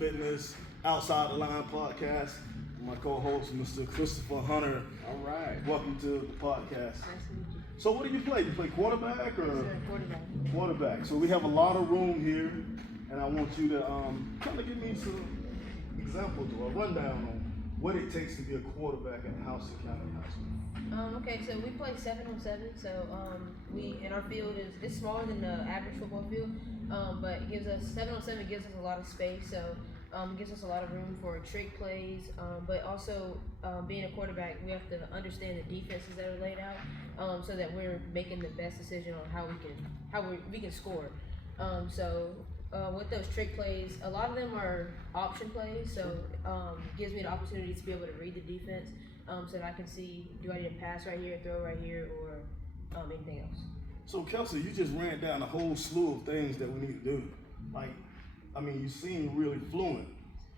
Fitness Outside the Line podcast. My co-host, Mr. Christopher Hunter. All right. Welcome to the podcast. Nice to meet you. So what do you play? You play quarterback or? Yes, sir, quarterback. Quarterback. So we have a lot of room here, and I want you to kind of give me some examples or a rundown on what it takes to be a quarterback at Houston County High School. Okay, so we play 7-on-7. So we in our field it's smaller than the average football field, but it gives us 7-on-7 gives us a lot of space. So it gives us a lot of room for trick plays, but also being a quarterback, we have to understand the defenses that are laid out, so that we're making the best decision on how we can score. With those trick plays, a lot of them are option plays, so it gives me the opportunity to be able to read the defense, so that I can see, do I need to pass right here, throw right here, or anything else. So Cailsey, you just ran down a whole slew of things that we need to do. You seem really fluent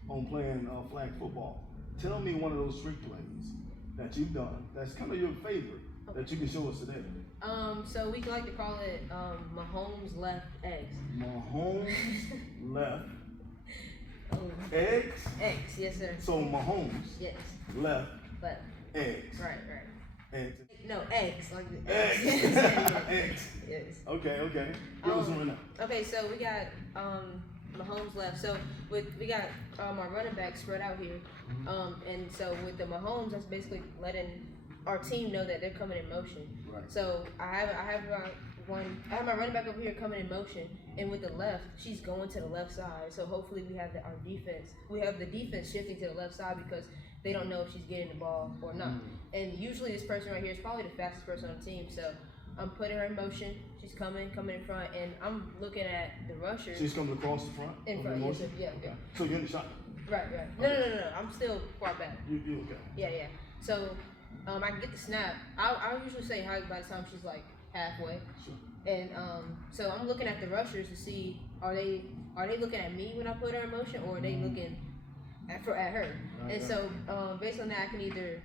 on playing flag football. Tell me one of those trick plays that you've done that's kind of your favorite that you can show us today. So we like to call it Mahomes left eggs. Mahomes left eggs? Eggs, yes sir. So Mahomes Yes. left But eggs. right. Eggs. No, eggs. Like the Eggs. Yes. Eggs. Yes. Okay. Give us one right now. Okay, so we got Mahomes left. So we got our running back spread out here. And so with the Mahomes, that's basically letting our team know that they're coming in motion. Right. So I have my running back over here coming in motion, and with the left, she's going to the left side. So hopefully we have the defense shifting to the left side because they don't know if she's getting the ball or not. And usually this person right here is probably the fastest person on the team. So I'm putting her in motion. She's coming in front, and I'm looking at the rushers. She's coming across the front? In front, yes, sir. Yeah. So you're in the shot? Right. Okay. No. I'm still far back. You okay? Yeah. So I can get the snap. I'll usually say hi by the time she's like halfway. Sure. And so I'm looking at the rushers to see are they looking at me when I put her in motion, or are they looking at her? Right. And so based on that, I can either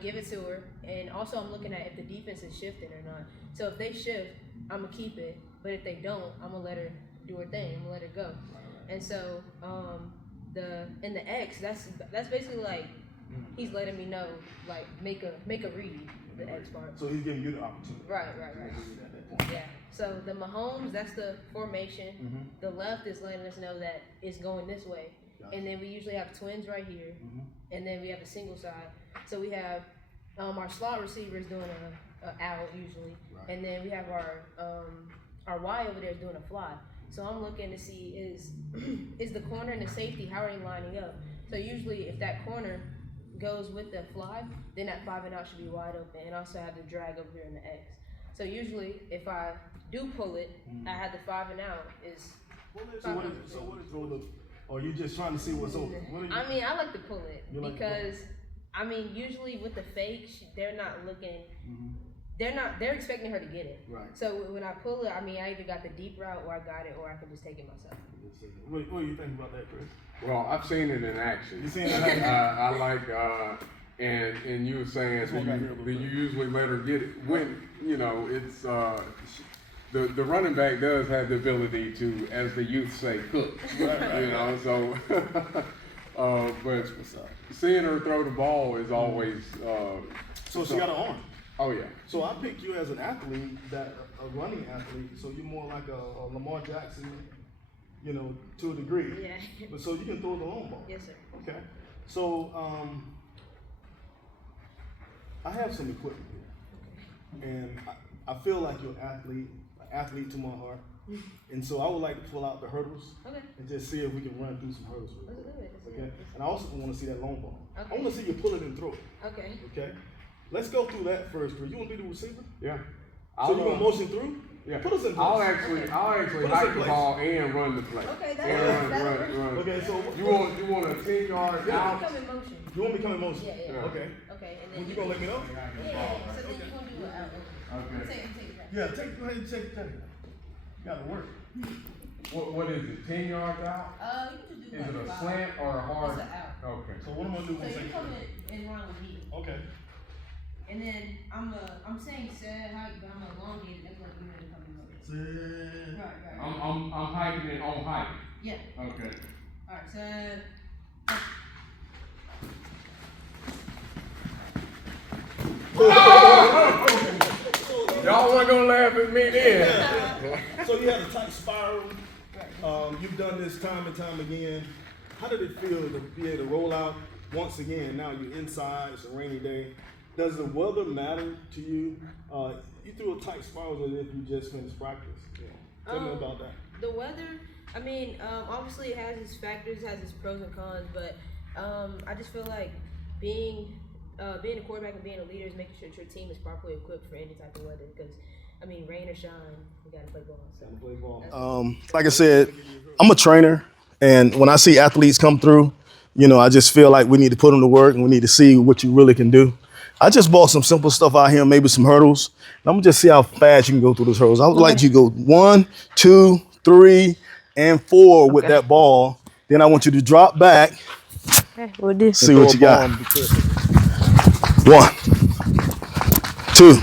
give it to her, and also I'm looking at if the defense is shifting or not. So if they shift, I'm gonna keep it, but if they don't, I'm gonna let her do her thing. I'm gonna let her go. And so in the X, that's basically like he's letting me know, like make a read, the X part. So he's giving you the opportunity. Right. Yeah. So the Mahomes, that's the formation. The left is letting us know that it's going this way. Gotcha. And then we usually have twins right here, and then we have a single side. So we have our slot receivers doing a out usually, and then we have our Y over there is doing a fly. So I'm looking to see is the corner and the safety, how are they lining up? So usually if that corner goes with the fly, then that 5 and out should be wide open, and also have the drag over here in the X. So usually if I do pull it, I have the 5 and out is. So what is roll up? Or you just trying to see what's open? I like to pull it because like usually with the fake, they're not looking. They're expecting her to get it. Right. So when I pull it, I either got the deep route or I got it, or I can just take it myself. What do you think about that, Chris? Well, I've seen it in action. You seen it in action? I like, and you were saying that you usually let her get it when, it's, the running back does have the ability to, as the youth say, cook. Right. So, but seeing her throw the ball is always, So she got an arm. Oh yeah. So I picked you as an athlete, a running athlete. So you're more like a Lamar Jackson, to a degree. Yeah. But so you can throw the long ball. Yes, sir. Okay. So I have some equipment here, and I feel like you're an athlete to my heart. And so I would like to pull out the hurdles. Okay. And just see if we can run through some hurdles real quick. Let's do it. And I also want to see that long ball. Okay. I want to see you pull it and throw it. Okay. Okay. Let's go through that first. You want to be the receiver? Yeah. So you gonna motion through? Yeah. Put us in place. I'll actually hike the ball and run the play. Okay, run. Okay, so you want a 10-yard out? Come in motion. You want me to come in motion? Yeah. Okay. Okay, and then You gonna let me know? Yeah. So then you gonna do it out. Okay. Take that. Yeah, go ahead and take that. You gotta work. What is it? 10 yards out? You can just do Is it a 5. slant or a hard? It's an out. Okay. So what am I gonna do? So you come in and run with me. Okay. And then I'm saying sad height, but I'm elongated. That's like you're gonna come in motion. Sit. Right. I'm hiking it on height. Yeah. Okay. All right, set. Y'all weren't gonna laugh at me then. So you had a tight spiral. You've done this time and time again. How did it feel to be able to roll out once again? Now you're inside, it's a rainy day. Does the weather matter to you? You threw a tight spiral as if you just finished practice. Yeah. Tell me about that. The weather, I mean, obviously it has its factors, it has its pros and cons, but I just feel like being a quarterback and being a leader is making sure that your team is properly equipped for any type of weather. Because, I mean, rain or shine, we gotta play ball. So. Gotta play ball. Like I said, I'm a trainer, and when I see athletes come through, I just feel like we need to put them to work and we need to see what you really can do. I just bought some simple stuff out here, maybe some hurdles. I'm gonna just see how fast you can go through those hurdles. I would like you to go 1, 2, 3, and 4 with that ball. Then I want you to drop back. Okay, we'll do. See what you got. 1, 2,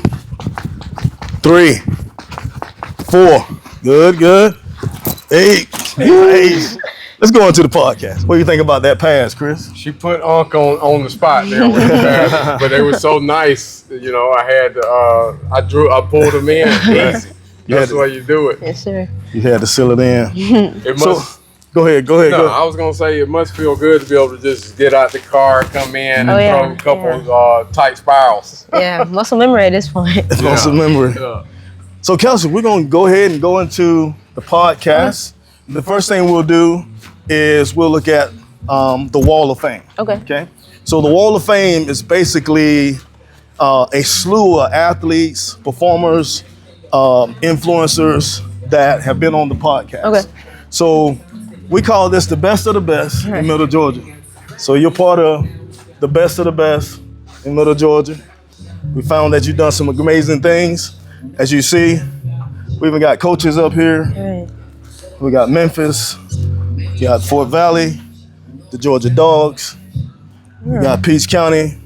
3, 4. Good. 8. Nice. Let's go into the podcast. What do you think about that pass, Chris? She put Unc on the spot there with the pass, but they were so nice. I had to, I pulled them in. Easy. That's the way you do it. Yes, sir. You had to seal it in. It must. Go ahead. No, I was gonna say it must feel good to be able to just get out the car, come in, and throw a couple tight spirals. Yeah, muscle memory at this point. It's muscle memory. Yeah. So, Cailsey, we're gonna go ahead and go into the podcast. The first thing we'll do is we'll look at the Wall of Fame. Okay. So the Wall of Fame is basically a slew of athletes, performers, influencers that have been on the podcast. Okay. So we call this the best of the best in Middle Georgia. So you're part of the best of the best in Middle Georgia. We found that you've done some amazing things. As you see, we even got coaches up here. Right. We got Memphis. We got Fort Valley, the Georgia Dogs. We got Peach County.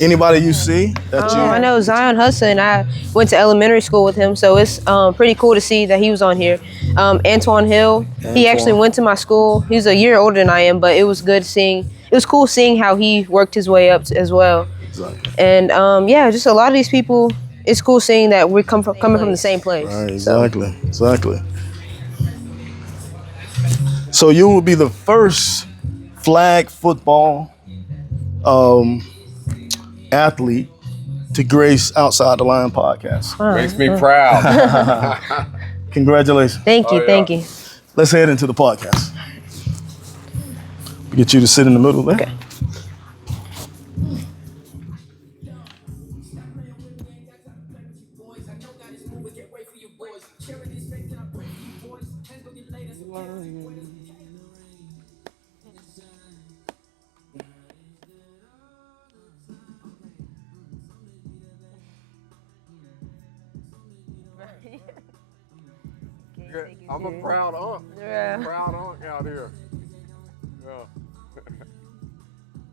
Anybody you see that I know Zion Hudson. I went to elementary school with him, so it's pretty cool to see that he was on here. Antoine Hill, he actually went to my school. He's a year older than I am, but it was cool seeing how he worked his way up as well. Exactly. And just a lot of these people, it's cool seeing that we're coming from the same place. Right, exactly. So you will be the first flag football athlete to grace Outside the Line podcast. Makes me proud. Congratulations. Thank you. Let's head into the podcast. Get you to sit in the middle there. Okay. I'm a proud unc. Yeah. Proud unc out here. Yeah.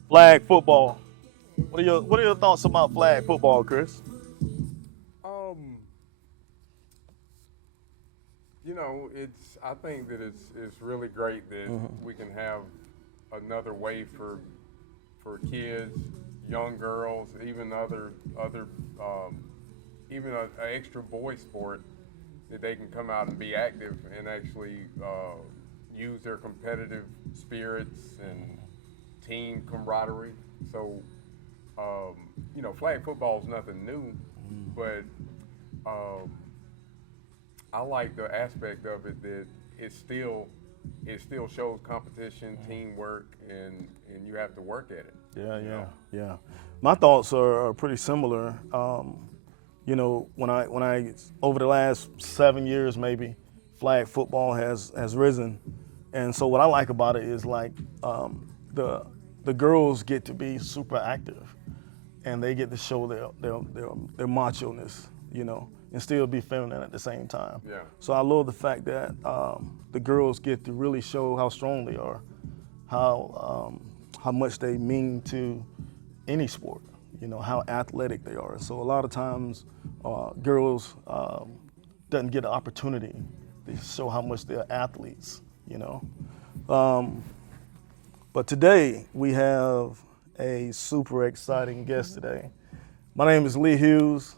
Flag football. What are your thoughts about flag football, Chris? I think that it's really great that we can have another way for kids, young girls, even even an extra boy sport, that they can come out and be active and actually use their competitive spirits and team camaraderie. So, flag football is nothing new, but I like the aspect of it that it still shows competition, teamwork, and you have to work at it. Yeah. My thoughts are pretty similar. When I over the last 7 years maybe, flag football has risen, and so what I like about it is the girls get to be super active, and they get to show their macho-ness, and still be feminine at the same time. Yeah. So I love the fact that the girls get to really show how strong they are, how much they mean to any sport, how athletic they are. So a lot of times girls doesn't get an opportunity to show how much they're athletes, But today we have a super exciting guest today. My name is Lee Hughes,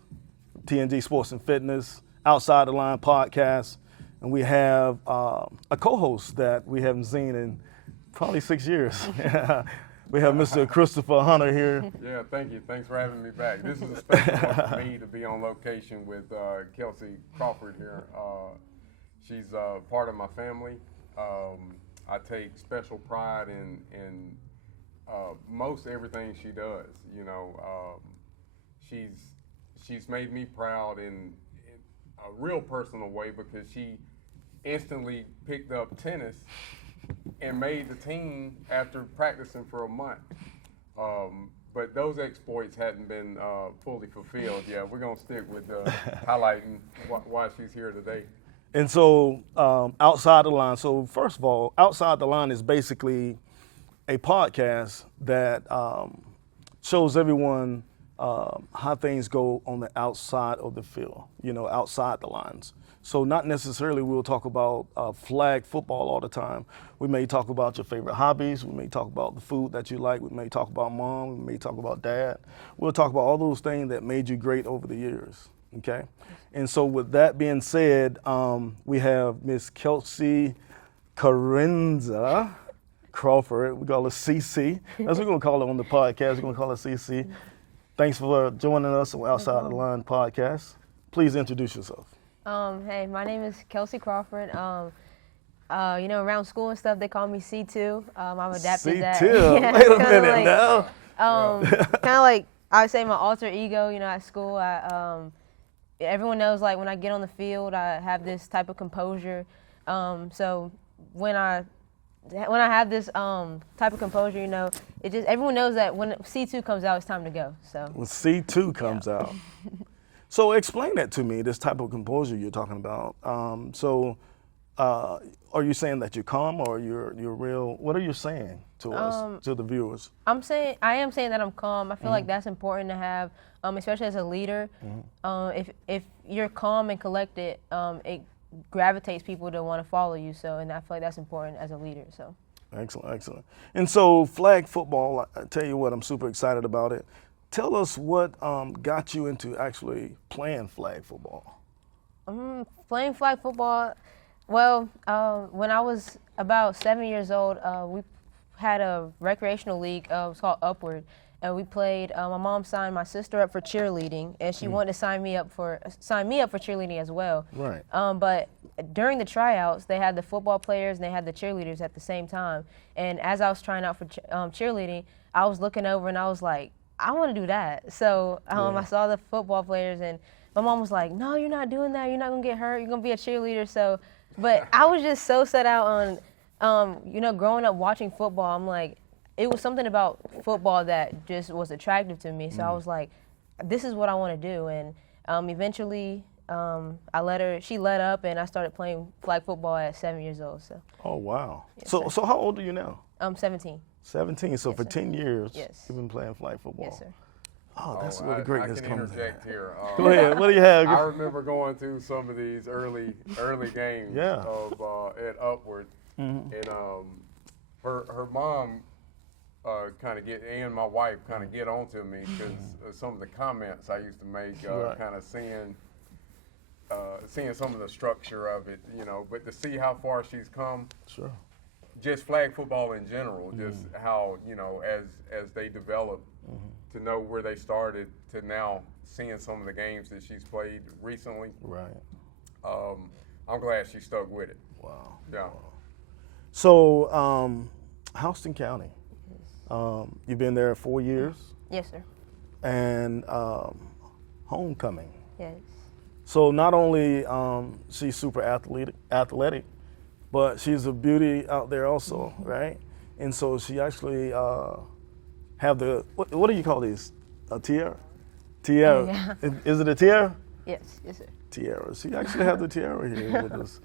TNG Sports and Fitness, Outside the Line podcast, and we have a co-host that we haven't seen in probably 6 years. We have Mr. Christopher Hunter here. Yeah, thank you. Thanks for having me back. This is a special one for me to be on location with Cailsey Crawford here. She's part of my family. I take special pride in most everything she does. You know, she's made me proud in a real personal way because she instantly picked up tennis and made the team after practicing for a month. But those exploits hadn't been fully fulfilled. Yeah, we're going to stick with highlighting why she's here today. And so, Outside the Line. So, first of all, Outside the Line is basically a podcast that shows everyone how things go on the outside of the field, you know, outside the lines. So not necessarily we'll talk about flag football all the time. We may talk about your favorite hobbies. We may talk about the food that you like. We may talk about mom. We may talk about dad. We'll talk about all those things that made you great over the years, okay? And so with that being said, we have Miss Cailsey Crawford. We call her CC. That's what we're going to call her on the podcast. We're going to call her CC. Thanks for joining us on Outside the Line podcast. Please introduce yourself. Hey, my name is Cailsey Crawford. You know, around school and stuff, they call me C2. I've adapted that. C2? Yeah, Wait a minute like, now. Kind of like, I would say my alter ego, you know, at school. Everyone knows, like, when I get on the field, I have this type of composure. So when I have this type of composure, you know, everyone knows that when C2 comes out, it's time to go. So when C2 comes out. So explain that to me, this type of composure you're talking about. Are you saying that you're calm or you're real? What are you saying to us, to the viewers? I am saying that I'm calm. I feel like that's important to have, especially as a leader. If you're calm and collected, it gravitates people to want to follow you. So, and I feel like that's important as a leader. So. Excellent. And so flag football, I tell you what, I'm super excited about it. Tell us what got you into actually playing flag football. Playing flag football, well, when I was about 7 years old, we had a recreational league. It was called Upward, and we played. My mom signed my sister up for cheerleading, and she wanted to sign me up for cheerleading as well. Right. But during the tryouts, they had the football players and they had the cheerleaders at the same time. And as I was trying out for cheerleading, I was looking over and I was like, I want to do that. So I saw the football players, and my mom was like, no, you're not doing that. You're not going to get hurt. You're going to be a cheerleader. So, but I was just so set out on, you know, growing up watching football. I'm like, it was something about football that just was attractive to me. So I was like, this is what I want to do. And eventually she let up, and I started playing flag football at 7 years old. So. Oh, wow. Yes, So how old are you now? I'm 17. 17. So Yes, for sir. 10 years, Yes. you've been playing flag football. Yes, sir. Oh, that's where the greatness I can comes in. interject here. Go ahead. What do you have? I remember going through some of these early games at Upward, and her mom and my wife kind of get onto me because some of the comments I used to make, kind of seeing some of the structure of it, you know. But to see how far she's come, Sure. just flag football in general, just how, you know, as they develop, to know where they started to now seeing some of the games that she's played recently. Right. I'm glad she stuck with it. Wow. Yeah. Wow. So, Houston County, you've been there 4 years, Yes, sir. and homecoming. Yes. So not only she's super athletic, but she's a beauty out there also, right? And so she actually have the, what do you call these? A tiara? Tiara. Yeah. Is it a tiara? Yes, sir. Tiara. She actually have the tiara here with us.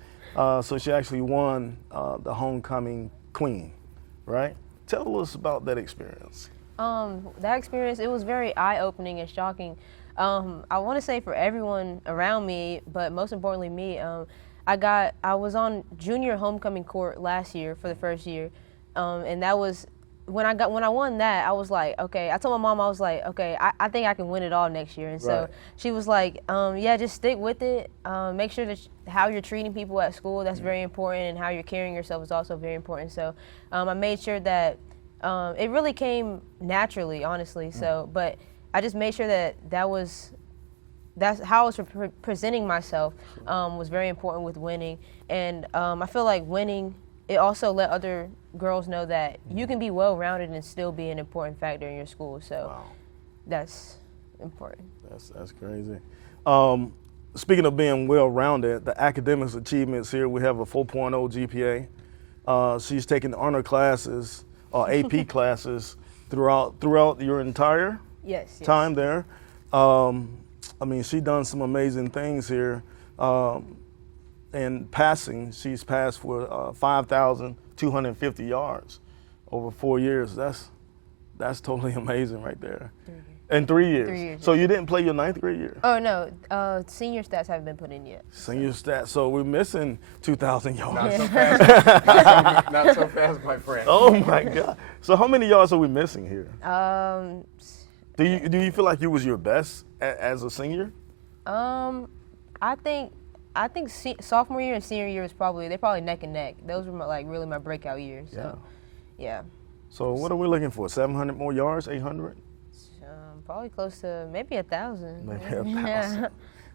So she actually won the homecoming queen, right? Tell us about that experience. That experience, it was very eye-opening and shocking. I want to say for everyone around me, but most importantly me, I was on junior homecoming court last year for the first year, and that was when I won that. I was like, okay. I told my mom, I was like, okay, I think I can win it all next year. And so she was like, yeah, just stick with it. Make sure that how you're treating people at school, that's very important, and how you're carrying yourself is also very important. So I made sure that it really came naturally, honestly. So, but I just made sure that that's how I was presenting myself was very important with winning. And I feel like winning, it also let other girls know that you can be well-rounded and still be an important factor in your school. So that's important. That's crazy. Speaking of being well-rounded, the academics achievements here, we have a 4.0 GPA. She's taking honor classes, AP classes throughout your entire time there. I mean, she's done some amazing things here. And passing, she's passed for 5,250 yards over 4 years. That's totally amazing right there. In 3 years. 3 years. So you didn't play your 9th grade year? Oh, no. Senior stats haven't been put in yet. Senior stats. So we're missing 2,000 yards. Not so fast. Not so fast, my friend. Oh, my God. So how many yards are we missing here? Do you feel like you was your best as a senior? I think sophomore year and senior year was they're probably neck and neck. Those were really my breakout years. So, yeah. So what are we looking for? 700 more yards? 800? Probably close to maybe 1,000. Maybe 1,000. Yeah.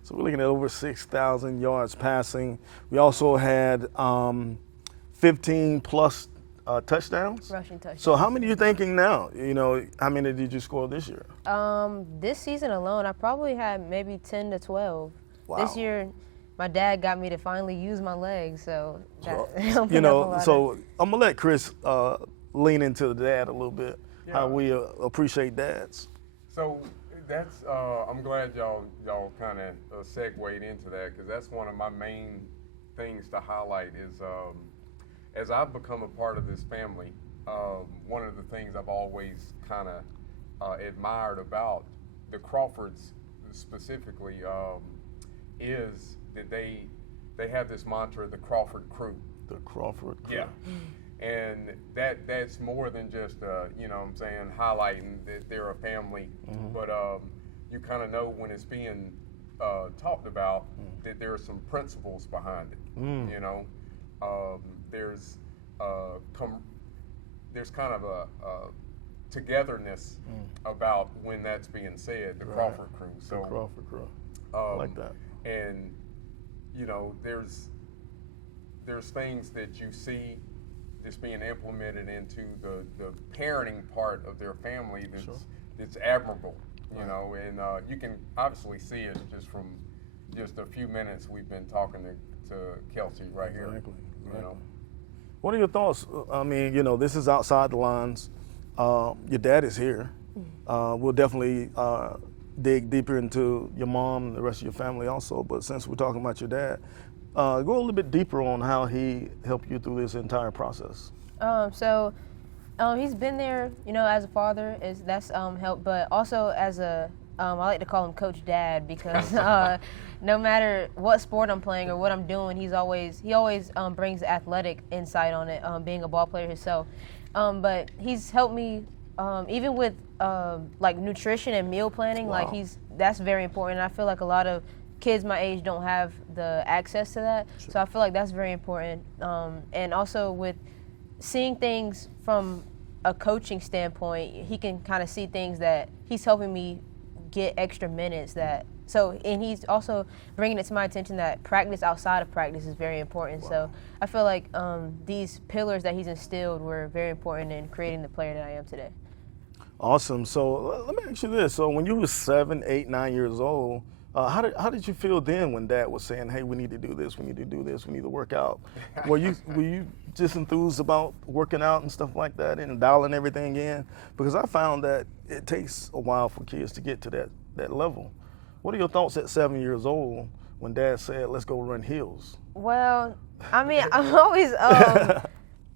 So we're looking at over 6,000 yards passing. We also had 15 plus touchdowns. Rushing touchdowns. So how many are you thinking now? You know, how many did you score this year? This season alone, I probably had maybe 10 to 12. Wow. This year, my dad got me to finally use my legs, so that you know. So I'm gonna let Chris lean into the dad a little bit. How we appreciate dads. So that's I'm glad y'all kind of segued into that, because that's one of my main things to highlight is as I've become a part of this family, one of the things I've always kind of admired about the Crawfords specifically is that they have this mantra, the Crawford crew. The Crawford crew. Yeah. And that's more than just, you know what I'm saying, highlighting that they're a family, but you kind of know when it's being talked about that there are some principles behind it. You know, there's kind of a togetherness about when that's being said, the Crawford crew. So, the Crawford crew. I like that. And, you know, there's things that you see that's being implemented into the parenting part of their family that's admirable, you know, and you can obviously see it just from just a few minutes we've been talking to Cailsey right here. Exactly. You know. What are your thoughts? I mean, you know, this is outside the lines. Your dad is here. We'll definitely dig deeper into your mom and the rest of your family also, but since we're talking about your dad, go a little bit deeper on how he helped you through this entire process. So he's been there, you know, as a father, that's helped, but also as I like to call him Coach Dad, because no matter what sport I'm playing or what I'm doing, he always brings athletic insight on it, being a ball player himself. But he's helped me even with like nutrition and meal planning. Wow. Like that's very important. I feel like a lot of kids my age don't have the access to that, so I feel like that's very important. And also with seeing things from a coaching standpoint, he can kind of see things that he's helping me get extra minutes and he's also bringing it to my attention that practice outside of practice is very important. Wow. So I feel like these pillars that he's instilled were very important in creating the player that I am today. Awesome. So let me ask you this. So when you were 7, 8, 9 years old, how did you feel then when Dad was saying, hey, we need to do this, we need to do this, we need to work out? Were you just enthused about working out and stuff like that and dialing everything in? Because I found that it takes a while for kids to get to that level. What are your thoughts at 7 years old when Dad said, let's go run hills? Well, I mean, I'm always,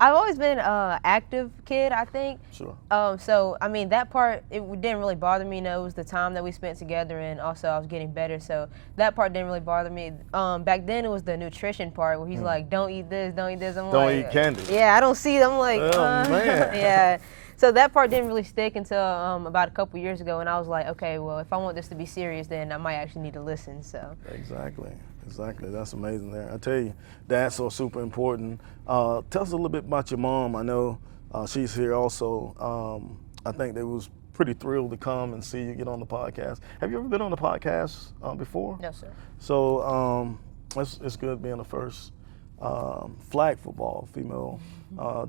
I've always been an active kid, I think. Sure. So, I mean, that part, it didn't really bother me. You know, it was the time that we spent together, and also I was getting better. So that part didn't really bother me. Back then, it was the nutrition part where he's like, don't eat this, don't eat this. I'm Don't like, eat candy. Yeah, I don't see it. I'm like, Oh, man. Yeah. So that part didn't really stick until about a couple years ago, and I was like, okay, well, if I want this to be serious, then I might actually need to listen. So. Exactly. That's amazing there. I tell you, that's so super important. Tell us a little bit about your mom. I know she's here also. I think they was pretty thrilled to come and see you get on the podcast. Have you ever been on the podcast before? No, sir. So it's good being the first flag football female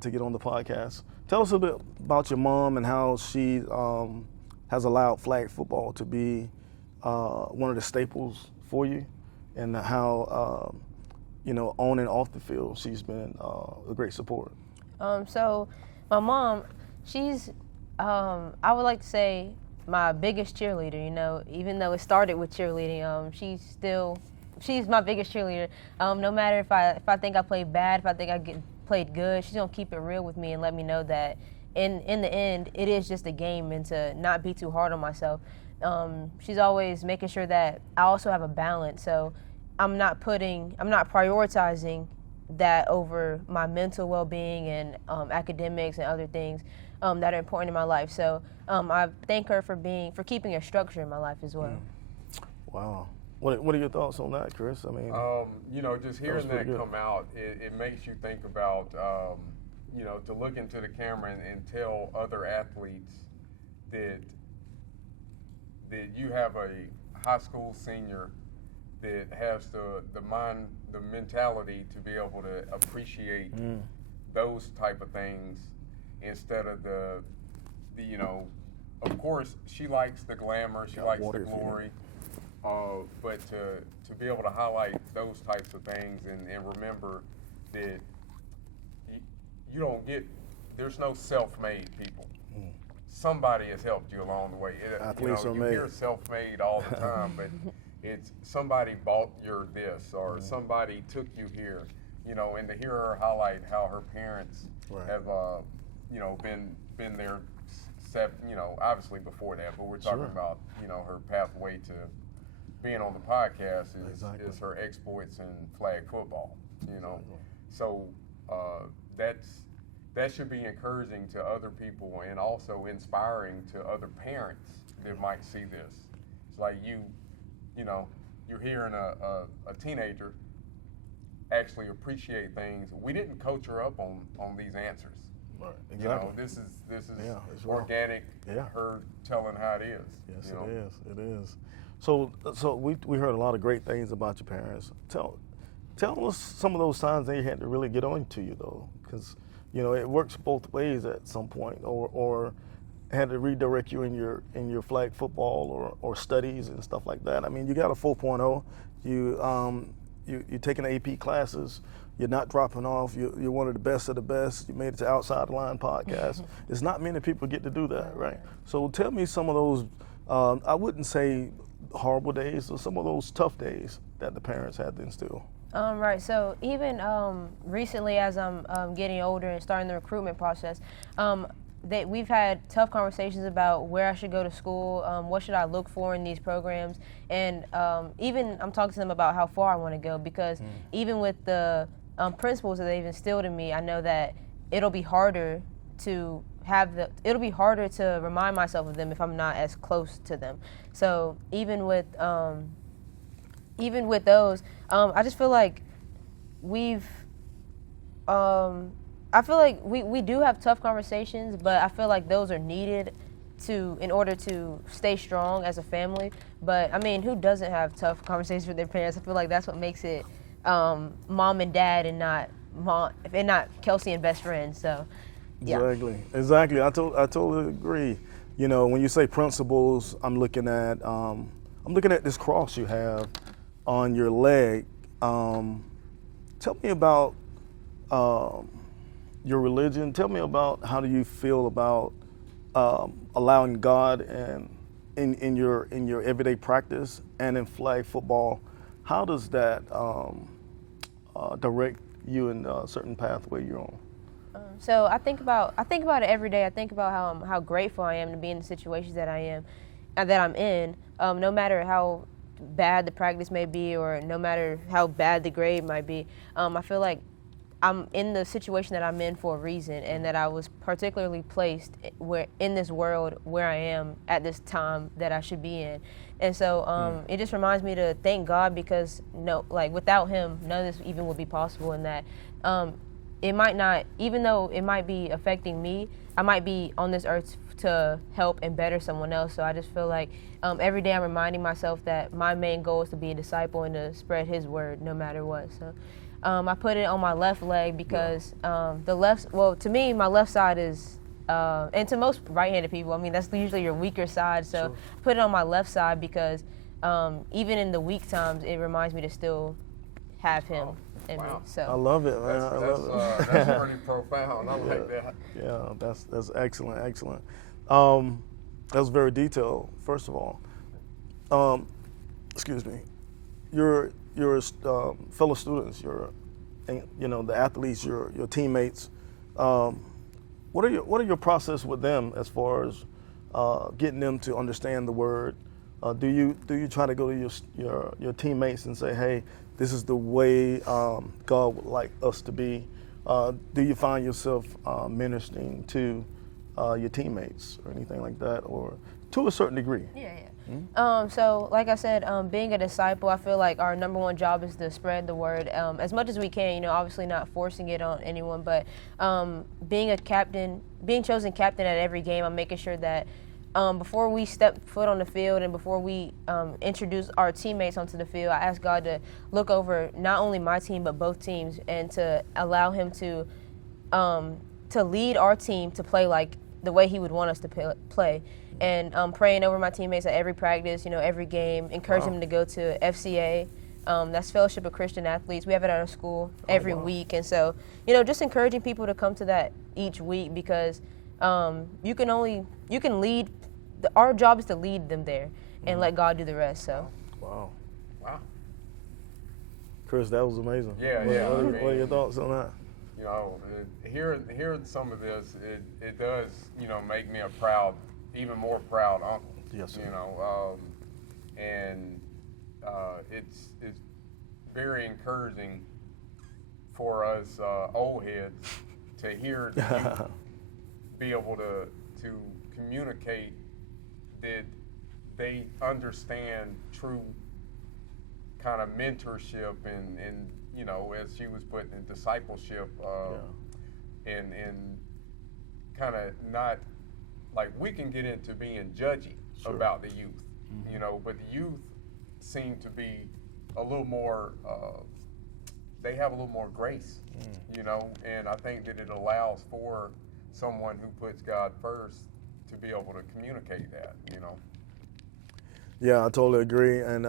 to get on the podcast. Tell us a bit about your mom and how she has allowed flag football to be one of the staples for you, and how, on and off the field, she's been a great support. So my mom, she's, I would like to say, my biggest cheerleader. You know, even though it started with cheerleading, she's my biggest cheerleader. No matter if I think I played bad, if I think I played good, she's gonna keep it real with me and let me know that in the end, it is just a game, and to not be too hard on myself. She's always making sure that I also have a balance. So I'm not prioritizing that over my mental well-being and academics and other things that are important in my life. So I thank her for keeping a structure in my life as well. Wow. What are your thoughts on that, Chris? I mean, just hearing that come out, it makes you think about, to look into the camera and tell other athletes that you have a high school senior that has the mentality to be able to appreciate those type of things instead of the of course she likes the glamour, she likes the glory, but to be able to highlight those types of things and remember that you don't there's no self-made people. Somebody has helped you along the way. You hear self-made all the time, but it's somebody bought your this or somebody took you here, and to hear her highlight how her parents have, been there, obviously before that, but we're talking about, her pathway to being on the podcast is her exploits in flag football, So that should be encouraging to other people and also inspiring to other parents that might see this. It's like you're hearing a teenager actually appreciate things. We didn't coach her up on these answers. Right. Exactly. This is organic. Yeah. Her telling how it is. Yes, it is. So we heard a lot of great things about your parents. Tell us some of those signs they had to really get on to you though, because it works both ways at some point, or had to redirect you in your flag football or studies and stuff like that. I mean, you got a 4.0. You're taking AP classes. You're not dropping off. You're one of the best of the best. You made it to Outside the Line podcast. It's not many people get to do that, right? So tell me some of those, I wouldn't say horrible days, but some of those tough days that the parents had to instill. Right. So even recently, as I'm getting older and starting the recruitment process, we've had tough conversations about where I should go to school, what should I look for in these programs, and even I'm talking to them about how far I want to go, because even with the principles that they've instilled in me, I know that it'll be harder to remind myself of them if I'm not as close to them. So even with those, I just feel like we do have tough conversations, but I feel like those are needed in order to stay strong as a family. But I mean, who doesn't have tough conversations with their parents? I feel like that's what makes it mom and dad and not Cailsey and best friends. So yeah. Exactly. I totally agree. When you say principles, I'm looking at this cross you have on your leg. Tell me about your religion. Tell me about how do you feel about allowing God and in your everyday practice and in flag football. How does that direct you in a certain pathway you're on? So I think about it every day. I think about how grateful I am to be in the situations that I am, that I'm in. No matter how bad the practice may be, or no matter how bad the grade might be, I feel like I'm in the situation that I'm in for a reason, and that I was particularly placed where in this world where I am at this time that I should be in. And so it just reminds me to thank God, because without Him, none of this even would be possible. And that it might not, even though it might be affecting me, I might be on this earth to help and better someone else. So I just feel like every day I'm reminding myself that my main goal is to be a disciple and to spread His word no matter what. So I put it on my left leg because to me, my left side is, and to most right-handed people, I mean, that's usually your weaker side. So Sure. put it on my left side because even in the weak times, it reminds me to still have Him in me. Wow. So I love it, man. I love it. That's pretty profound. I like that. Yeah, that's excellent, excellent. That was very detailed. First of all, excuse me, your fellow students, the athletes, your teammates. What are your process with them as far as getting them to understand the word? Do you try to go to your teammates and say, hey, this is the way God would like us to be? Do you find yourself ministering to your teammates or anything like that, or to a certain degree? Yeah. So like I said, being a disciple, I feel like our number one job is to spread the word as much as we can, obviously not forcing it on anyone, but being chosen captain at every game, I'm making sure that before we step foot on the field and before we introduce our teammates onto the field, I ask God to look over not only my team but both teams, and to allow Him to lead our team to play like the way He would want us to play. And praying over my teammates at every practice, every game, encouraging them to go to FCA. That's Fellowship of Christian Athletes. We have it at our school every week. And so, just encouraging people to come to that each week, because you can lead. Our job is to lead them there and let God do the rest. So. Wow. Wow. Chris, that was amazing. Yeah. What are your thoughts on that? Hearing some of this, it does, make me even more proud uncle. Yes, sir. And it's very encouraging for us old heads to hear the youth be able to communicate that they understand true kind of mentorship and as she was putting in discipleship, and kind of not like we can get into being judgy about the youth, but the youth seem to be a little more, they have a little more grace, and I think that it allows for someone who puts God first to be able to communicate that, Yeah, I totally agree. And,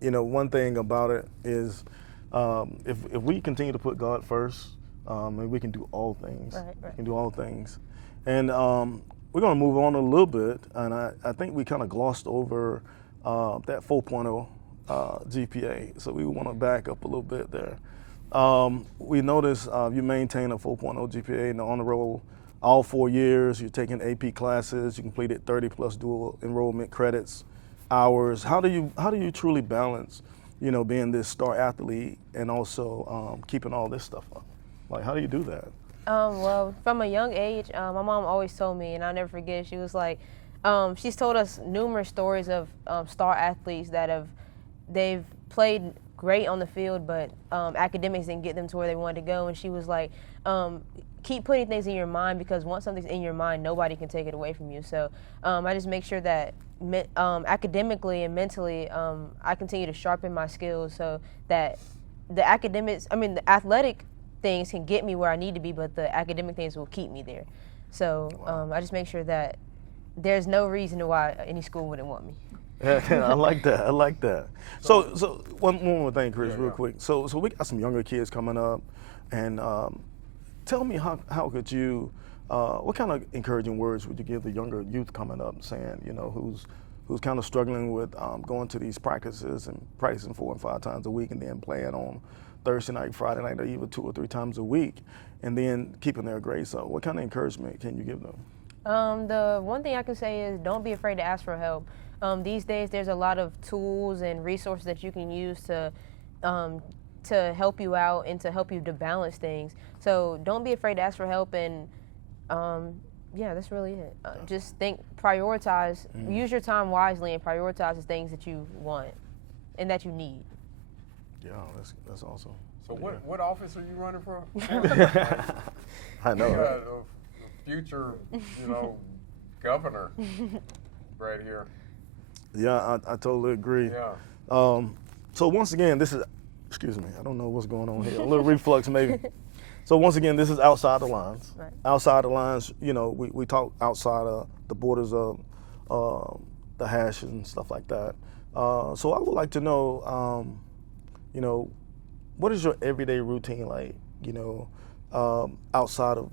one thing about it is if we continue to put God first, we can do all things. Right. We can do all things. And we're going to move on a little bit. And I think we kind of glossed over that 4.0 GPA. So we want to back up a little bit there. We noticed you maintain a 4.0 GPA in the honor roll all 4 years. You're taking AP classes. You completed 30 plus dual enrollment credits, hours. How do you truly balance, being this star athlete and also keeping all this stuff up? Like, how do you do that? Well, from a young age, my mom always told me, and I'll never forget, she was like, she's told us numerous stories of star athletes that they've played great on the field, but academics didn't get them to where they wanted to go. And she was like, keep putting things in your mind, because once something's in your mind, nobody can take it away from you. So I just make sure that academically and mentally, I continue to sharpen my skills so that the athletic things can get me where I need to be, but the academic things will keep me there. So I just make sure that there's no reason why any school wouldn't want me. I like that. So one more thing, Chris, real quick. So we got some younger kids coming up, and tell me how could you, what kind of encouraging words would you give the younger youth coming up, saying, who's kind of struggling with going to these practices and practicing 4 and 5 times a week and then playing on Thursday night, Friday night, or even 2 or 3 times a week, and then keeping their grades up? What kind of encouragement can you give them? The one thing I can say is don't be afraid to ask for help. These days, there's a lot of tools and resources that you can use to help you out and to help you to balance things. So don't be afraid to ask for help, and yeah, that's really it. Just prioritize, use your time wisely, and prioritize the things that you want and that you need. Yeah, that's awesome. So what office are you running for? I know. You got Right? a future, governor right here. Yeah, I totally agree. Yeah. So once again, this is, excuse me, I don't know what's going on here. A little reflux maybe. So once again, this is Outside the Lines. Right. Outside the lines, we talk outside of the borders of the hash and stuff like that. So I would like to know, what is your everyday routine like, outside of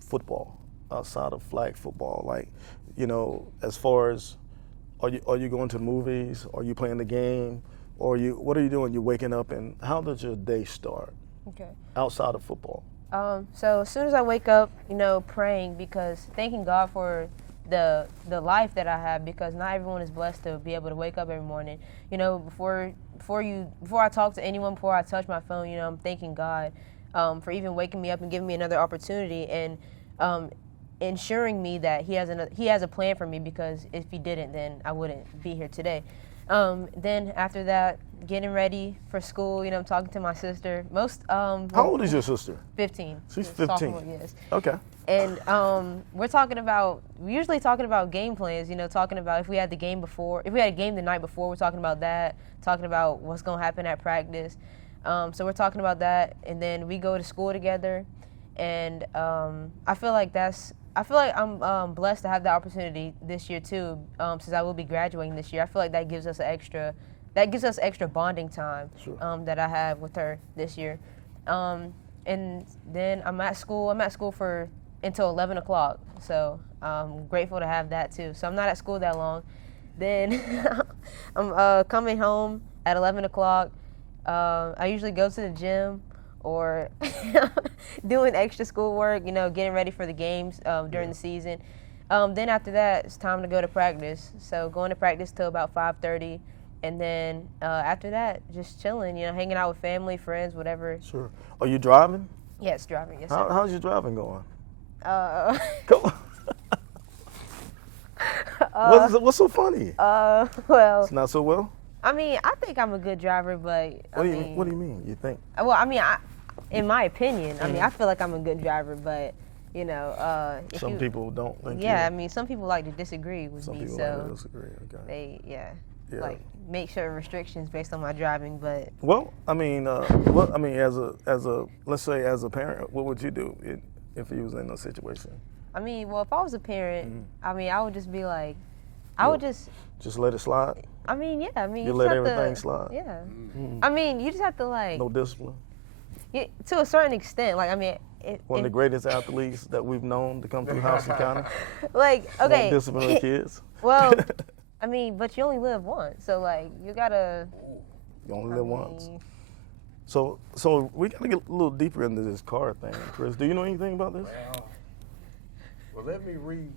football, outside of flag football? Like, as far as, are you going to movies? Are you playing the game? Or what are you doing? You're waking up, and how does your day start Okay. outside of football? So as soon as I wake up, praying, because thanking God for the life that I have, because not everyone is blessed to be able to wake up every morning. Before I talk to anyone, before I touch my phone, I'm thanking God for even waking me up and giving me another opportunity, and ensuring me that He has a plan for me, because if He didn't, then I wouldn't be here today. Then after that, getting ready for school, talking to my sister. How old is your sister? 15. She's She's 15. sophomore, yes. Okay. And we're usually talking about game plans, talking about if we had a game the night before, we're talking about that, talking about what's going to happen at practice. So we're talking about that, and then we go to school together, and I feel like I'm blessed to have the opportunity this year too, since I will be graduating this year. I feel like that gives us extra bonding time. Sure. That I have with her this year. And then I'm at school until 11 o'clock. So I'm grateful to have that too. So I'm not at school that long. Then I'm coming home at 11 o'clock. I usually go to the gym or doing extra schoolwork, getting ready for the games during the season. Then after that, it's time to go to practice. So going to practice till about 5:30. And then after that, just chilling, hanging out with family, friends, whatever. Sure. Are you driving? Yes, driving. Yes, sir. How's your driving going? Come on. What's so funny? Well, It's not so well? I mean, I think I'm a good driver, but What do you mean? You think? Well, I mean, in my opinion, I feel like I'm a good driver, but Some people don't think. Yeah, I mean, some people like to disagree with Some me, people so like to disagree. Okay. they like make certain restrictions based on my driving, but Well, I mean, let's say as a parent, what would you do if you was in a situation? I mean, well, if I was a parent, I mean, I would just be like, Just let it slide. I mean, yeah, I mean, You just let have everything to, slide. Yeah, I mean, you just have to like, No discipline. to a certain extent, like, I mean, One of the greatest athletes that we've known to come through Houston County. like, okay, Won't discipline the kids. well, I mean, but you only live once, so like, you gotta. You only live once. So we gotta get a little deeper into this car thing, Chris. Do you know anything about this? Well, let me redo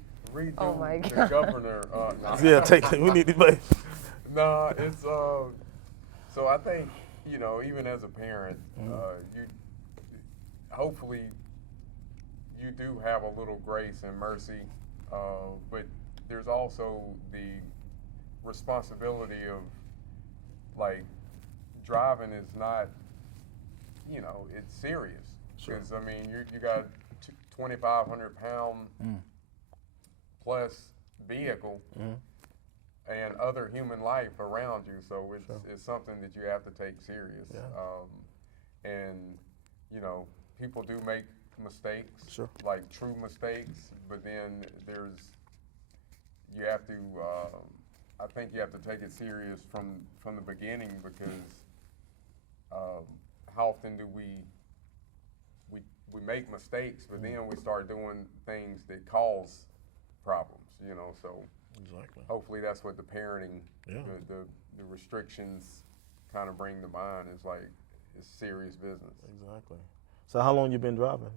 Oh my the God. governor. Yeah, we need to. No, it's so I think even as a parent, you hopefully you do have a little grace and mercy, but there's also the responsibility of like driving is not, it's serious. Sure. Because I mean you got 2,500 pound plus vehicle. And other human life around you, so it's something that you have to take serious. Yeah. And people do make mistakes, Sure. like true mistakes. But then you have to. I think you have to take it serious from the beginning, because how often do we make mistakes, but then we start doing things that cause problems. So. Exactly. Hopefully that's what the parenting, Yeah. the restrictions kind of bring to mind, is like, is serious business. Exactly. So how long you been driving?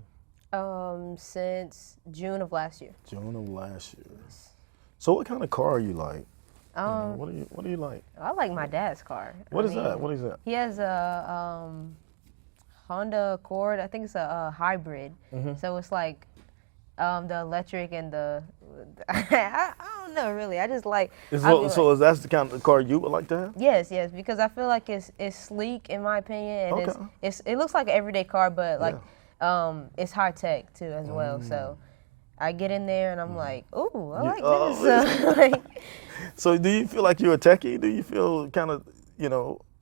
Since June of last year. June of last year. So what kind of car are you like? What do you like? I like my dad's car. What is that? What is that? He has a Honda Accord. I think it's a hybrid. So it's like the electric and the I don't know really. I just like. So is that the kind of car you would like to have? Yes, because I feel like it's sleek in my opinion, and it looks like an everyday car, but like it's high tech too as well. So I get in there and I'm like, ooh, I like this. Like, so do you feel like you're a techie? Do you feel kind of,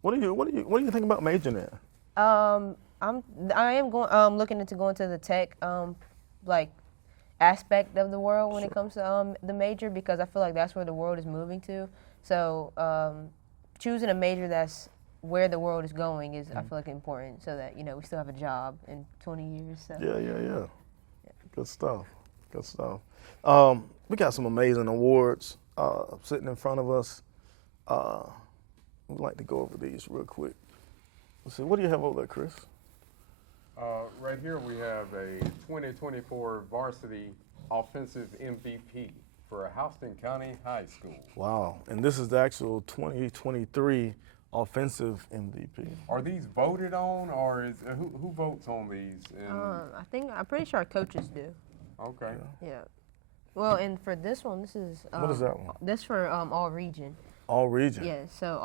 what do you think about majoring in? I am going looking into going to the tech like aspect of the world when it comes to the major, because I feel like that's where the world is moving to. So choosing a major that's where the world is going is, I feel like, important, so that we still have a job in 20 years. So. Yeah. Good stuff. We got some amazing awards sitting in front of us. We'd like to go over these real quick. Let's see, what do you have over there, Chris? Right here we have a 2024 varsity offensive MVP for Houston County High School. Wow, and this is the actual 2023 offensive MVP. Are these voted on, or is who votes on these? I'm pretty sure our coaches do. Okay. Yeah. Well, and for this one, this is what is that one? This for all region. All region. Yeah. So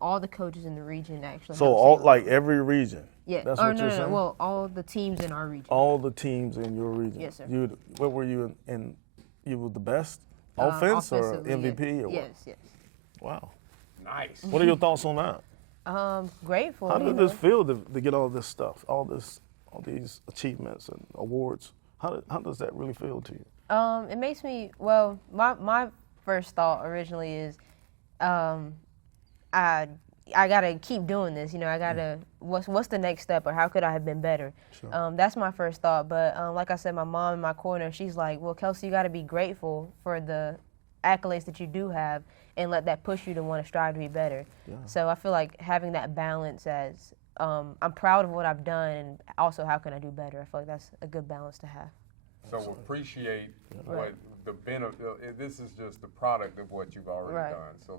all the coaches in the region actually. So all like every region. Yeah. That's what you're saying. No. Well, all the teams in our region. All the teams in your region. Yes, sir. What were you in? You were the best offense or MVP or what? Yes. Wow. Nice. What are your thoughts on that? Grateful. How did this feel to get all this stuff, all these achievements and awards? How does that really feel to you? It makes me, well, my first thought originally is, I gotta keep doing this. I gotta. What's the next step, or how could I have been better? Sure. That's my first thought. But like I said, my mom in my corner, she's like, well, Cailsey, you gotta be grateful for the accolades that you do have, and let that push you to want to strive to be better. Yeah. So I feel like having that balance as I'm proud of what I've done, and also how can I do better. I feel like that's a good balance to have. So appreciate what the benefit. This is just the product of what you've already done. So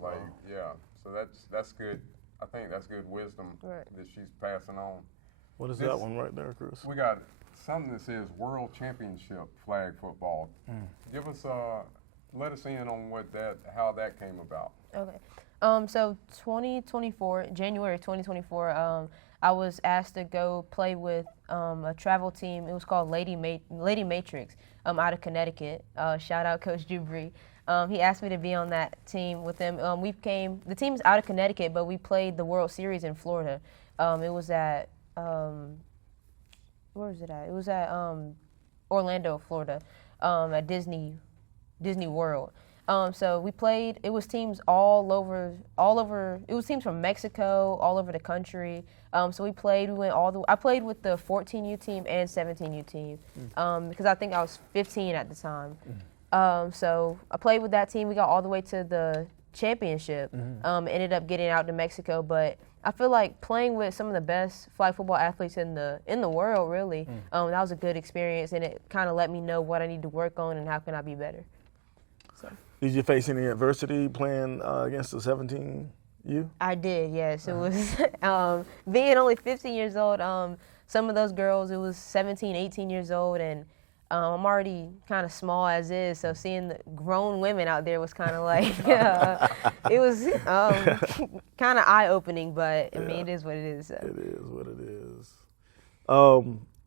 so that's good. I think that's good wisdom that she's passing on. What is that one right there, Chris? We got something that says World Championship Flag Football. Give us let us in on how that came about. Okay. So 2024, January 2024, I was asked to go play with a travel team. It was called Lady Matrix out of Connecticut. Shout out Coach Dubry. He asked me to be on that team with him. The team's out of Connecticut, but we played the World Series in Florida. It was at, where was it at? It was at Orlando, Florida, at Disney World. So we played. It was teams all over. It was teams from Mexico, all over the country. So we played. I played with the 14U team and 17U team because I think I was 15 at the time. So I played with that team. We got all the way to the championship. Ended up getting out to Mexico, but I feel like playing with some of the best flag football athletes in the world. Really, that was a good experience, and it kind of let me know what I need to work on and how can I be better. So. Did you face any adversity playing against the 17U? I did, yes. It was being only 15 years old. Some of those girls, it was 17, 18 years old, and I'm already kind of small as is, so seeing the grown women out there was kind of like, it was kind of eye-opening, but I mean, it is what it is. So. It is what it is.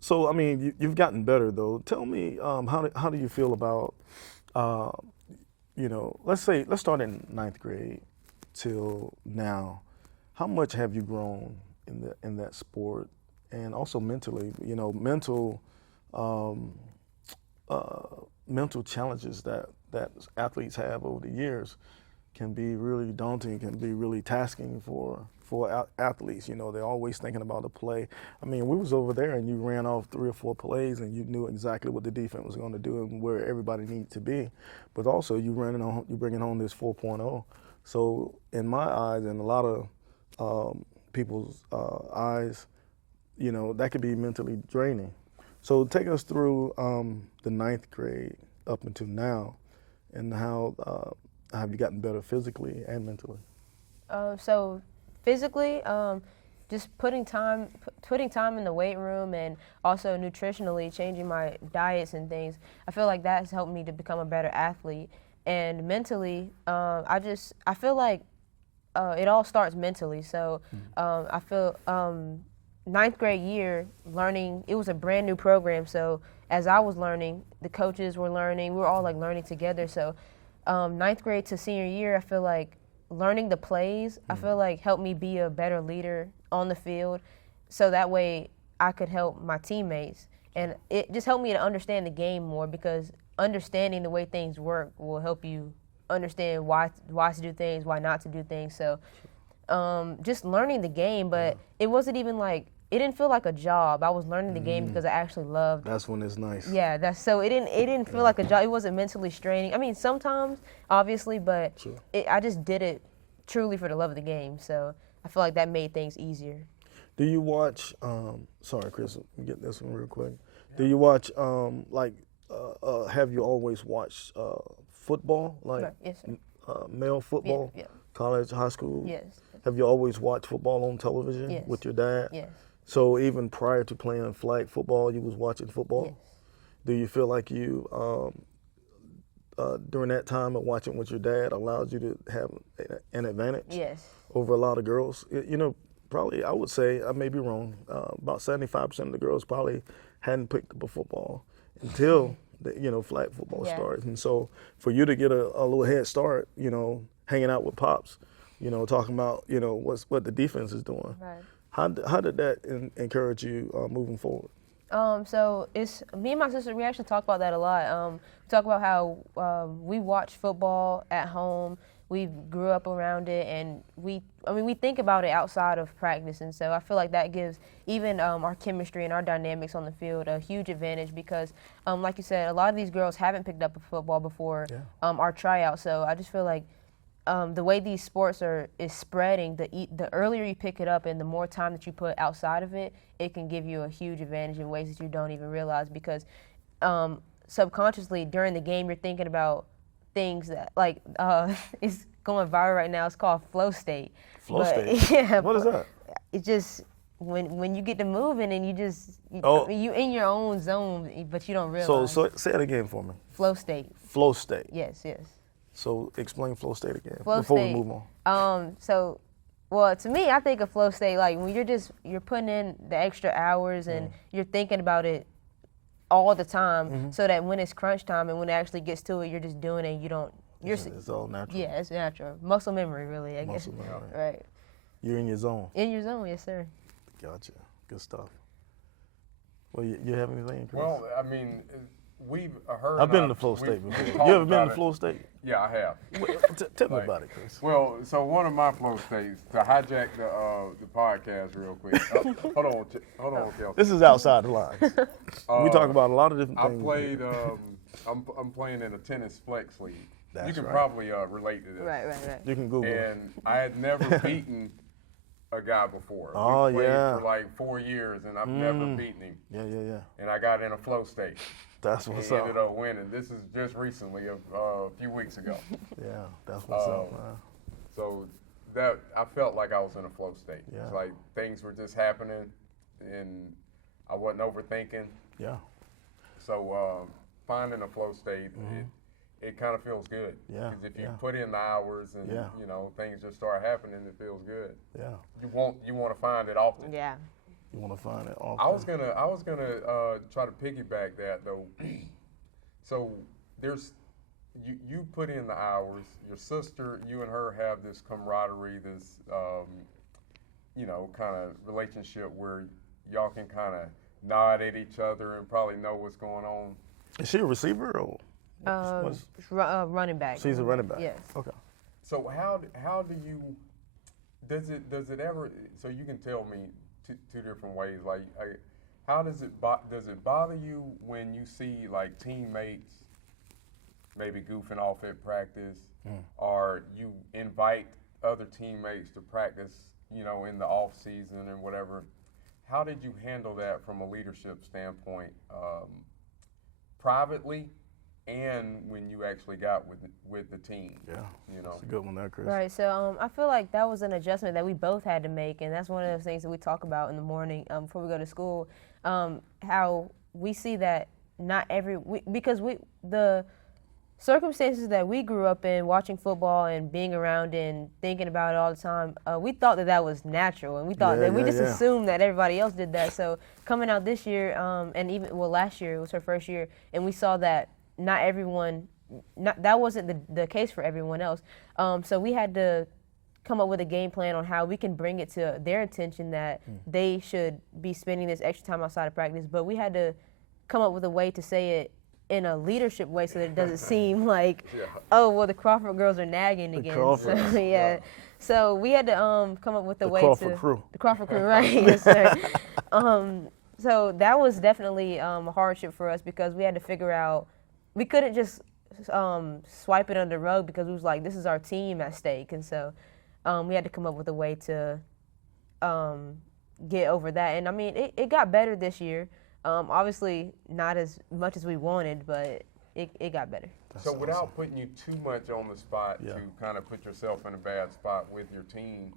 So, I mean, you've gotten better, though. Tell me, how do you feel about, let's start in 9th grade till now. How much have you grown in that sport, and also mentally? Mental challenges that athletes have over the years can be really daunting, can be really tasking for athletes. They're always thinking about the play. I mean, we was over there and you ran off 3 or 4 plays and you knew exactly what the defense was going to do and where everybody needed to be. But also you bringing home this 4.0. So in my eyes and a lot of people's eyes, that could be mentally draining. So take us through the 9th grade up until now, and how have you gotten better physically and mentally? So physically, just putting time in the weight room, and also nutritionally changing my diets and things. I feel like that has helped me to become a better athlete. And mentally, I feel like it all starts mentally. So I feel 9th grade year learning, it was a brand new program. So as I was learning, the coaches were learning, we were all like learning together. So 9th grade to senior year, I feel like learning the plays, I feel like helped me be a better leader on the field. So that way I could help my teammates. And it just helped me to understand the game more, because understanding the way things work will help you understand why to do things, why not to do things. So just learning the game, but it wasn't even like, it didn't feel like a job. I was learning the game because I actually loved. That's when it's nice. Yeah, it didn't feel like a job. It wasn't mentally straining. I mean, sometimes, obviously, but Sure. I just did it truly for the love of the game. So I feel like that made things easier. Do you watch? Sorry, Chris, let me get this one real quick. Do you watch have you always watched football, like Right. Yes, sir. male football, Yeah. college, high school? Yes. Have you always watched football on television Yes. with your dad? Yes. So even prior to playing flag football, you was watching football? Yes. Do you feel like you, during that time of watching with your dad, allowed you to have an advantage Yes. over a lot of girls? Probably, I would say, I may be wrong, about 75% of the girls probably hadn't picked up a football until flag football Yeah. started. And so for you to get a little head start, hanging out with Pops, talking about, what the defense is doing. Right. How did that encourage you moving forward? So it's me and my sister. We actually talk about that a lot. We talk about how we watch football at home. We grew up around it, and we think about it outside of practice, and so I feel like that gives even our chemistry and our dynamics on the field a huge advantage, because, like you said, a lot of these girls haven't picked up a football before our tryout. So I just feel like the way these sports is spreading, the earlier you pick it up and the more time that you put outside of it, it can give you a huge advantage in ways that you don't even realize, because subconsciously during the game you're thinking about things that, like, it's going viral right now. It's called flow state. Flow state? Yeah. What is that? It's just when you get to moving and you in your own zone, but you don't realize. So say it again for me. Flow state. Flow state. Yes. So explain flow state again Flow before state. we move on. Well, to me, I think of flow state like when you're putting in the extra hours and you're thinking about it all the time, so that when it's crunch time and when it actually gets to it, you're just doing it. It's all natural. Yeah, it's natural. Muscle memory, really, I guess. Muscle memory. Right. You're in your zone. In your zone, yes, sir. Gotcha. Good stuff. Well, you have anything, Chris? Well, I mean, we've heard. I've been in the flow state we've before. talked You ever been in about the it. flow state? Yeah, I have. Tell me Like- about it, Chris. Well, so one of my flow states, to hijack the podcast real quick. Hold on, Cailsey. This is outside the lines. We talk about a lot of different I things. played. I'm playing in a tennis flex league. That's you can right. probably relate to this. Right. You can Google it. And I had never beaten a guy before. Oh, we played yeah. for like 4 years, and I've never beaten him. Yeah. And I got in a flow state. That's He what's ended up. up winning. This is just recently, a few weeks ago. Yeah, that's what's up, man. So that I felt like I was in a flow state. Yeah. It's like things were just happening, and I wasn't overthinking. Yeah. So finding a flow state, it kind of feels good. Yeah, Because if you yeah. put in the hours and Yeah. things just start happening, it feels good. Yeah. You want to find it often. Yeah. You want to find it often. I was gonna try to piggyback that though. So there's you put in the hours. Your sister, you and her have this camaraderie, this kind of relationship where y'all can kind of nod at each other and probably know what's going on. Is she a receiver or? what's- Running back. She's a running back. Yes. Okay. So how do you does it ever? So you can tell me two different ways. Like, how does it bother you when you see like teammates maybe goofing off at practice, or you invite other teammates to practice, in the off season and whatever? how did you handle that from a leadership standpoint, privately, and when you actually got with the team? Yeah, you know, that's a good one there, Chris. Right, so I feel like that was an adjustment that we both had to make, and that's one of those things that we talk about in the morning before we go to school, how we see that because the circumstances that we grew up in, watching football and being around and thinking about it all the time, we thought that was natural, and we thought that we just assumed that everybody else did that. So coming out this year, and even last year, it was her first year, and we saw that not everyone, that wasn't the case for everyone else. So we had to come up with a game plan on how we can bring it to their attention that they should be spending this extra time outside of practice, but we had to come up with a way to say it in a leadership way so that it doesn't seem like, oh, well, the Crawford girls are nagging again. Crawford. So, yeah. So we had to come up with a way Crawford to crew. The Crawford crew, right? Yes, sir. So that was definitely a hardship for us because we had to figure out, we couldn't just swipe it under the rug because it was like, this is our team at stake. And so we had to come up with a way to get over that. And I mean, it got better this year. Obviously not as much as we wanted, but it got better. So without putting you too much on the spot to kind of put yourself in a bad spot with your team,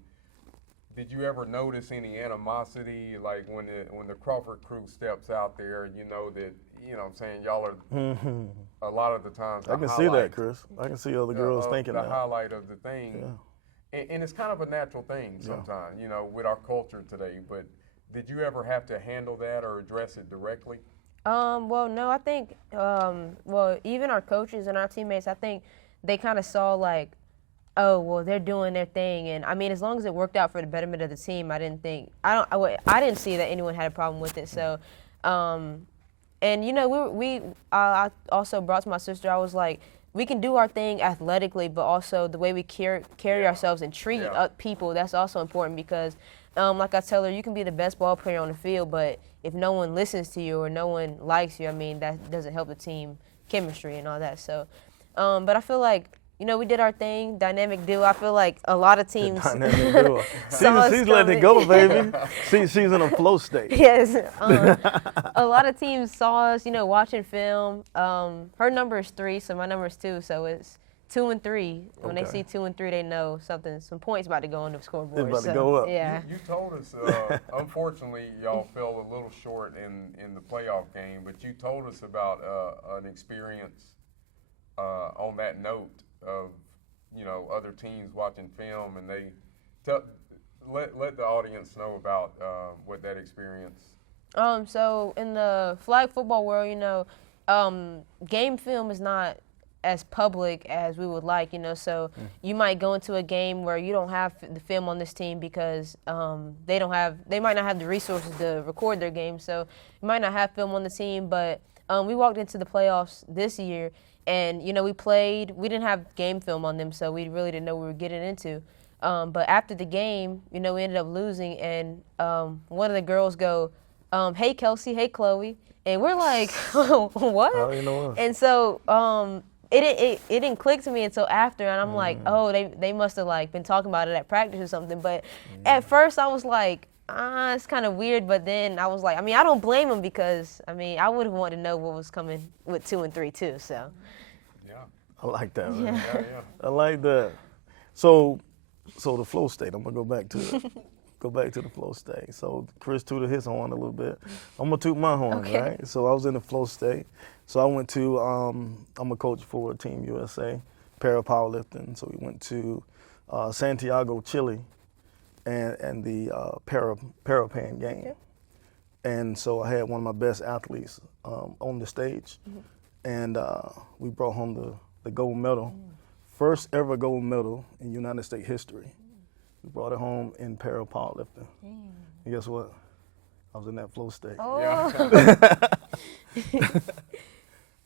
did you ever notice any animosity, like when the Crawford crew steps out there, you know that, you know what I'm saying, y'all are a lot of the times I can see that, Chris. I can see other girls thinking the that. highlight of the thing. Yeah. And it's kind of a natural thing sometimes, you know, with our culture today, but did you ever have to handle that or address it directly? Well, no, I think, even our coaches and our teammates, I think they kind of saw like, oh, well, they're doing their thing. And I mean, as long as it worked out for the betterment of the team, I didn't see that anyone had a problem with it. So, and you know, I also brought to my sister, I was like, we can do our thing athletically, but also the way we carry ourselves and treat people, that's also important because, like I tell her, you can be the best ball player on the field, but if no one listens to you or no one likes you, I mean, that doesn't help the team chemistry and all that. So, but I feel like, you know, we did our thing, dynamic duo. I feel like a lot of teams. Dynamic duo. She's letting it go, baby. She's in a flow state. Yes. A lot of teams saw us, you know, watching film. Her number is 3, so my number is 2. So it's 2 and 3. When they see 2 and 3, they know some points about to go on the scoreboard. It's about to go up. Yeah. You told us, unfortunately, y'all fell a little short in the playoff game, but you told us about an experience on that note of, you know, other teams watching film, and they let the audience know about what that experience. So in the flag football world, you know, game film is not as public as we would like, you know, so you might go into a game where you don't have the film on this team because they might not have the resources to record their game, so you might not have film on the team, but we walked into the playoffs this year and, you know, we didn't have game film on them, so we really didn't know what we were getting into. But after the game, you know, we ended up losing, and one of the girls go, hey, Cailsey, hey, Chloe. And we're like, what? Oh, you know what? And so it didn't click to me until after, and I'm like, oh, they must have, like, been talking about it at practice or something. But at first I was like, it's kind of weird, but then I was like, I mean, I don't blame them because, I mean, I would have wanted to know what was coming with 2 and 3 too, so. Yeah. I like that, man. Yeah. I like that. So the flow state, I'm going to go back to it. Go back to the flow state. So Chris tooted his horn a little bit. I'm going to toot my horn, right? So I was in the flow state. So I went to, I'm a coach for Team USA, para powerlifting. So we went to Santiago, Chile, and the Parapan game. Yep. And so I had one of my best athletes on the stage, and we brought home the gold medal, first ever gold medal in United States history. We brought it home in para powerlifting. And guess what? I was in that flow state. Oh. Yeah.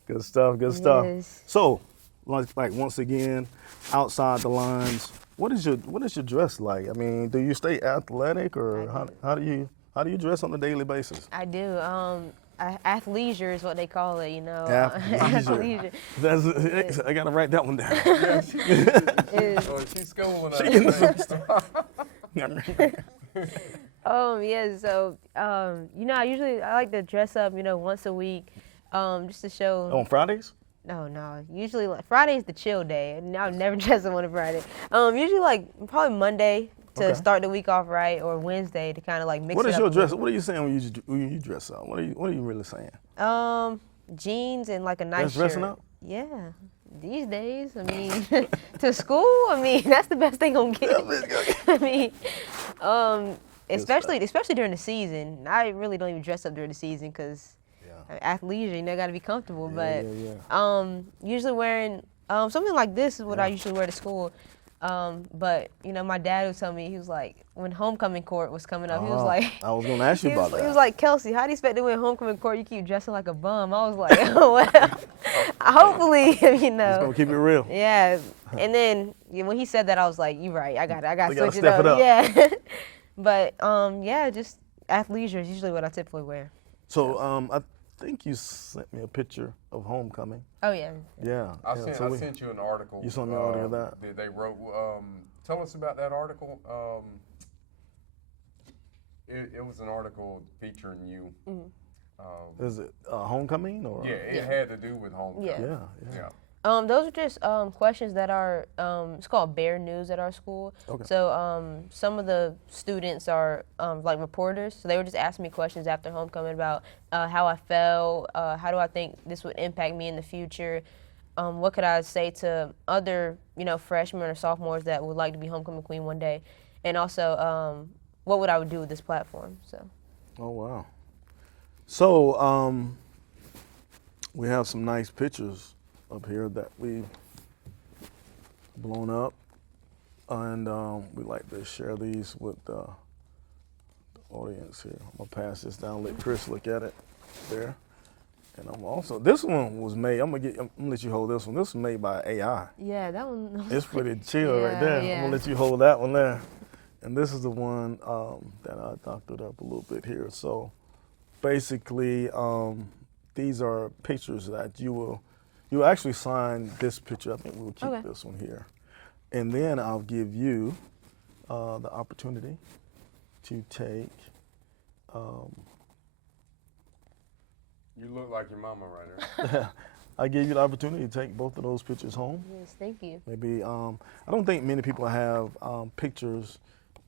Good stuff, good stuff. Yes. So, like once again, outside the lines, what is your dress like? I mean, do you stay athletic, or how do you dress on a daily basis? I do. Athleisure is what they call it, you know. Athleisure. I gotta write that one down. She's schooling us. Yeah, so, I like to dress up, once a week, just to show. On Fridays? No. Usually, like, Friday's the chill day. And I would never dress up on a Friday. Usually, like, probably Monday to Okay. start the week off right, or Wednesday to kind of, like, mix What it is up your a dress? little. What are you saying when you dress up? What are you really saying? Jeans and, like, a nice That's dressing shirt. up? Yeah. These days, I mean, to school, I mean, that's the best thing I'm getting. I mean, especially during the season. I really don't even dress up during the season because athleisure, got to be comfortable. But usually wearing something like this is what I usually wear to school. But my dad would tell me, he was like, when homecoming court was coming up, he was like, I was gonna ask you about that. He was like, Cailsey, how do you expect to win homecoming court? You keep dressing like a bum. I was like, oh, well, hopefully, Just gonna keep it real. Yeah, and then when he said that, I was like, "You're right. I got to switch step it up. Yeah, but just athleisure is usually what I typically wear. So I think you sent me a picture of homecoming. Oh yeah. Yeah. I sent you an article. You sent me an article of that. They wrote. Tell us about that article. It was an article featuring you. Mm-hmm. Is it homecoming or? Yeah, it had to do with homecoming. Yeah. Those are just questions that are it's called Bear News at our school. Okay. So some of the students are like reporters, so they were just asking me questions after homecoming about how I felt, how do I think this would impact me in the future, what could I say to other freshmen or sophomores that would like to be homecoming queen one day, and also what would I do with this platform. So. Oh wow. So we have some nice pictures up here that we've blown up, and we like to share these with the audience here. I'm gonna pass this down, let Chris look at it there, and I'm also, this one was made. I'm gonna let you hold this one. This was made by AI. Yeah, that one. It's pretty chill right there. Yeah. I'm gonna let you hold that one there, and this is the one that I doctored up a little bit here. So basically, these are pictures that you actually sign this picture. I think we'll keep this one here. And then I'll give you the opportunity to take. You look like your mama right there. I gave you the opportunity to take both of those pictures home. Yes, thank you. Maybe, I don't think many people have pictures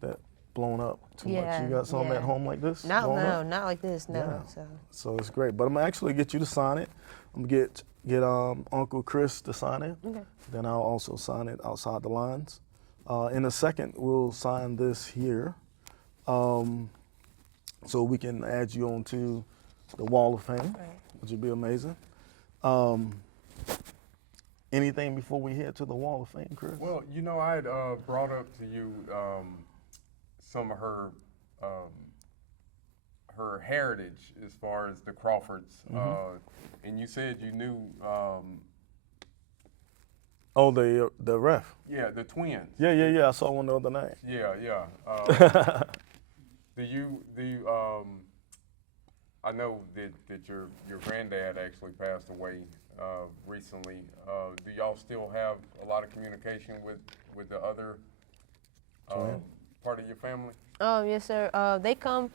that blown up too much. You got some at home like this? Not like this, no. Yeah. So it's great. But I'm gonna actually get you to sign it. I'm gonna get Uncle Chris to sign it. Okay. Then I'll also sign it outside the lines. In a second, we'll sign this here, so we can add you onto the Wall of Fame, which would be amazing. Anything before we head to the Wall of Fame, Chris? Well, I had brought up to you some of her heritage as far as the Crawfords, and you said you knew. Oh, the ref. Yeah, the twins. Yeah. I saw one the other night. Yeah. Do you I know that your granddad actually passed away recently. Do y'all still have a lot of communication with the other part of your family? Yes, sir. They come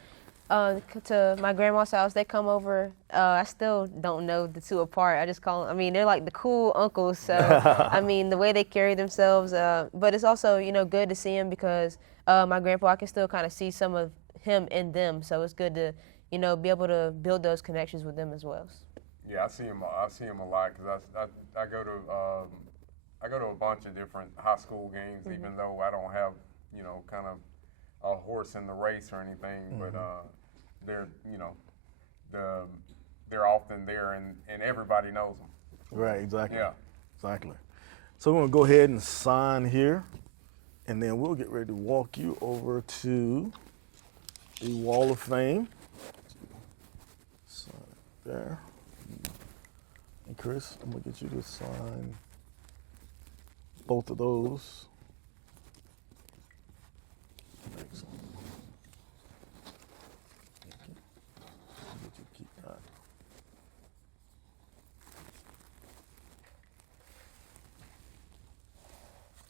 to my grandma's house. They come over. I still don't know the two apart. I just call them, they're like the cool uncles. So, the way they carry themselves. But it's also, good to see them because my grandpa, I can still kind of see some of him in them. So it's good to, be able to build those connections with them as well. Yeah, I see him a lot because I go to a bunch of different high school games, even though I don't have kind of a horse in the race or anything, but they're they're often there and everybody knows them. Right, exactly. Yeah, exactly. So we're gonna go ahead and sign here, and then we'll get ready to walk you over to the Wall of Fame. Sign it there. And Chris, I'm gonna get you to sign both of those. Excellent. Get you to keep that.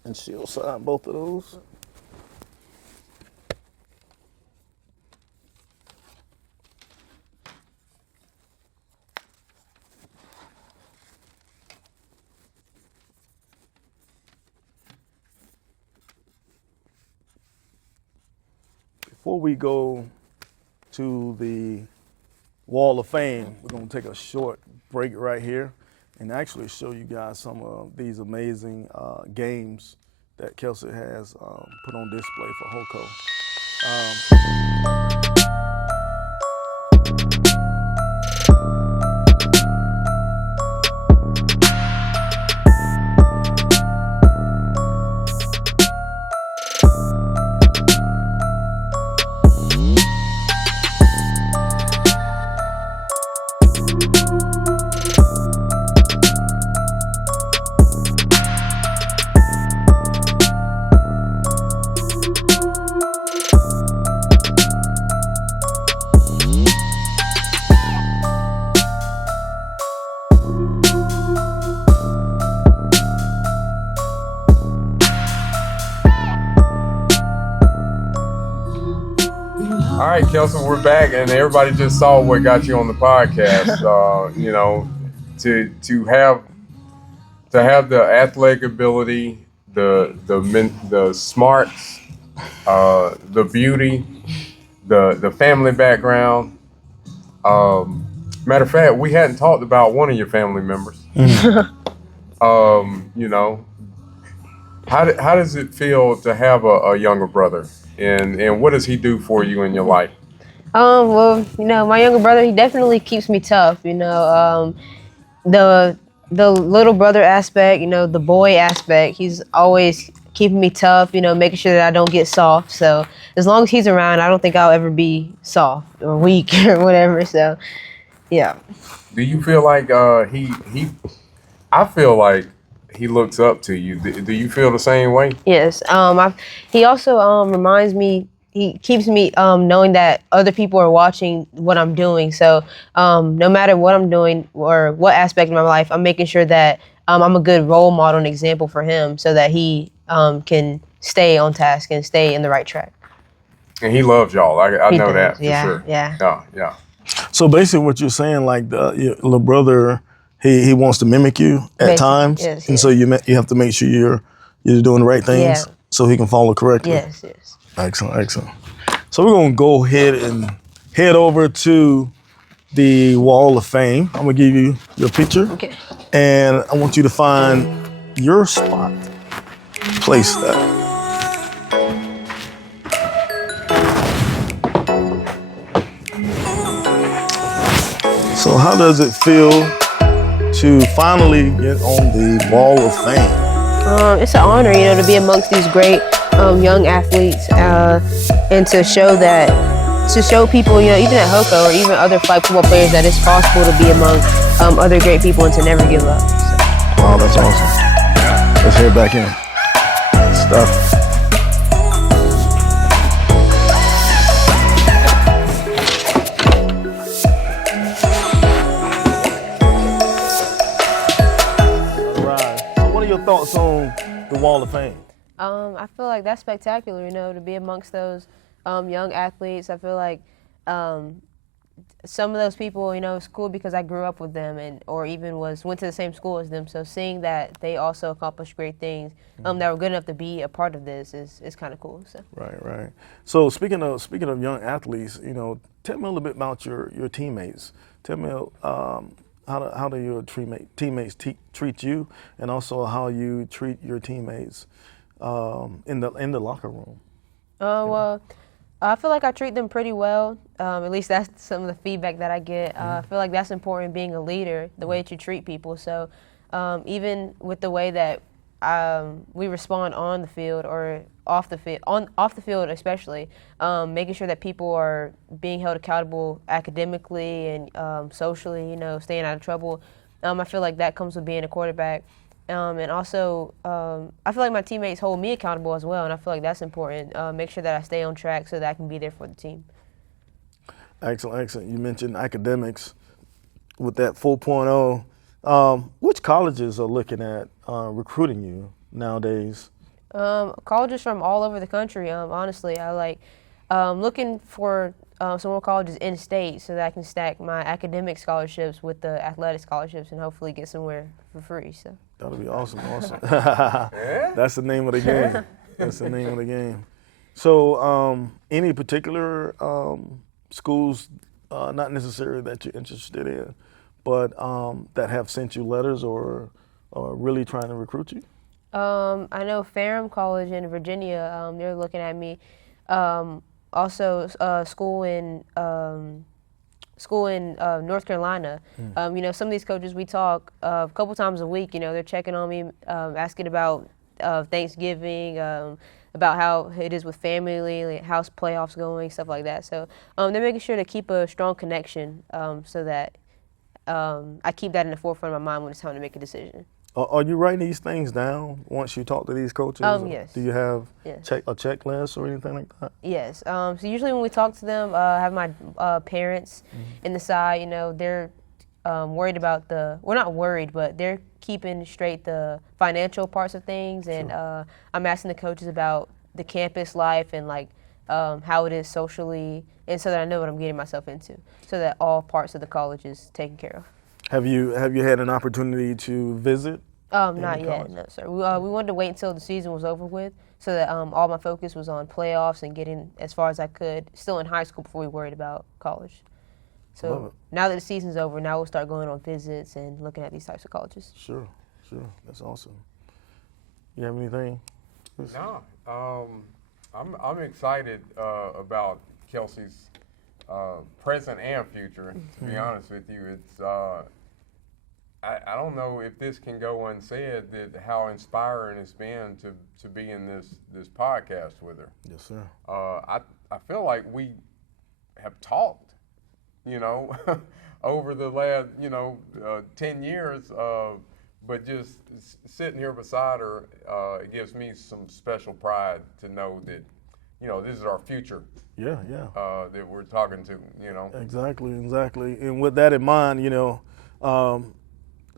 And she'll sign both of those. before we go to the Wall of Fame, we're going to take a short break right here and actually show you guys some of these amazing games that Cailsey has put on display for HOCO. All right, Cailsey, we're back, and everybody just saw what got you on the podcast. You know, to have the athletic ability, the smarts, the beauty, the family background. Matter of fact, we hadn't talked about one of your family members. You know, how does it feel to have a younger brother, and what does he do for you in your life? Well, you know, my younger brother, he definitely keeps me tough. You know, the little brother aspect, you know, the boy aspect, he's always keeping me tough. You know, making sure that I don't get soft. So as long as he's around, I don't think I'll ever be soft or weak or whatever. So, yeah. Do you feel like he? I feel like he looks up to you. Do you feel the same way? Yes. He also reminds me. He keeps me knowing that other people are watching what I'm doing. So no matter what I'm doing or what aspect of my life, I'm making sure that I'm a good role model and example for him, so that he can stay on task and stay in the right track. And he loves y'all. I He know does. that for Yeah, sure. yeah. Yeah. So basically what you're saying, like your little brother, he wants to mimic you at Basically, times. yes, and yes. so you have to make sure you're doing the right things Yeah. so he can follow correctly. Yes. Excellent. So we're going to go ahead and head over to the Wall of Fame. I'm going to give you your picture. Okay. And I want you to find your spot. Place that. So how does it feel to finally get on the Wall of Fame? It's an honor, you know, to be amongst these great young athletes, and to show people, you know, even at HOCO or even other flag football players, that it's possible to be among other great people and to never give up. So. Wow, that's awesome. Let's head back in. Stuff. All right. So what are your thoughts on the Wall of Fame? I feel like that's spectacular, you know, to be amongst those young athletes. I feel like some of those people, you know, it's cool because I grew up with them or even went to the same school as them. So seeing that they also accomplished great things that were good enough to be a part of this is kind of cool. So. Right. So speaking of young athletes, you know, tell me a little bit about your teammates. Tell me how do your teammates treat you, and also how you treat your teammates in the locker room. Well, I feel like I treat them pretty well. At least that's some of the feedback that I get. I feel like that's important, being a leader, the way that you treat people. So even with the way that we respond on the field or off the field especially, making sure that people are being held accountable academically and socially, you know, staying out of trouble. I feel like that comes with being a quarterback. And also, I feel like my teammates hold me accountable as well, and I feel like that's important. Make sure that I stay on track so that I can be there for the team. Excellent. You mentioned academics with that 4.0. Which colleges are looking at recruiting you nowadays? Colleges from all over the country, honestly. I like looking for some more colleges in state so that I can stack my academic scholarships with the athletic scholarships and hopefully get somewhere for free. So that'll be awesome. That's the name of the game. So, any particular schools, not necessarily that you're interested in, but that have sent you letters or really trying to recruit you? I know Ferrum College in Virginia, they're looking at me. Also, school in North Carolina. Some of these coaches we talk a couple times a week. They're checking on me, asking about Thanksgiving, about how it is with family, like how's playoffs going, stuff like that. So they're making sure to keep a strong connection, so that I keep that in the forefront of my mind when it's time to make a decision. Are you writing these things down once you talk to these coaches? Yes. Do you have Yes. a checklist or anything like that? Yes. So usually when we talk to them, I have my parents in the side. They're worried about we're not worried, but they're keeping straight the financial parts of things. And I'm asking the coaches about the campus life and like how it is socially, and so that I know what I'm getting myself into, so that all parts of the college is taken care of. Have you had an opportunity to visit? Not yet, no, sir. We wanted to wait until the season was over with, so that all my focus was on playoffs and getting as far as I could, still in high school, before we worried about college. So now that the season's over, now we'll start going on visits and looking at these types of colleges. Sure. That's awesome. You have anything? No, I'm excited about Cailsey's present and future. To be honest with you, it's I don't know if this can go unsaid that how inspiring it's been to be in this podcast with her. Yes, sir. I feel like we have talked, over the last 10 years. But just sitting here beside her, it gives me some special pride to know that, this is our future. Yeah. That we're talking to, Exactly. And with that in mind,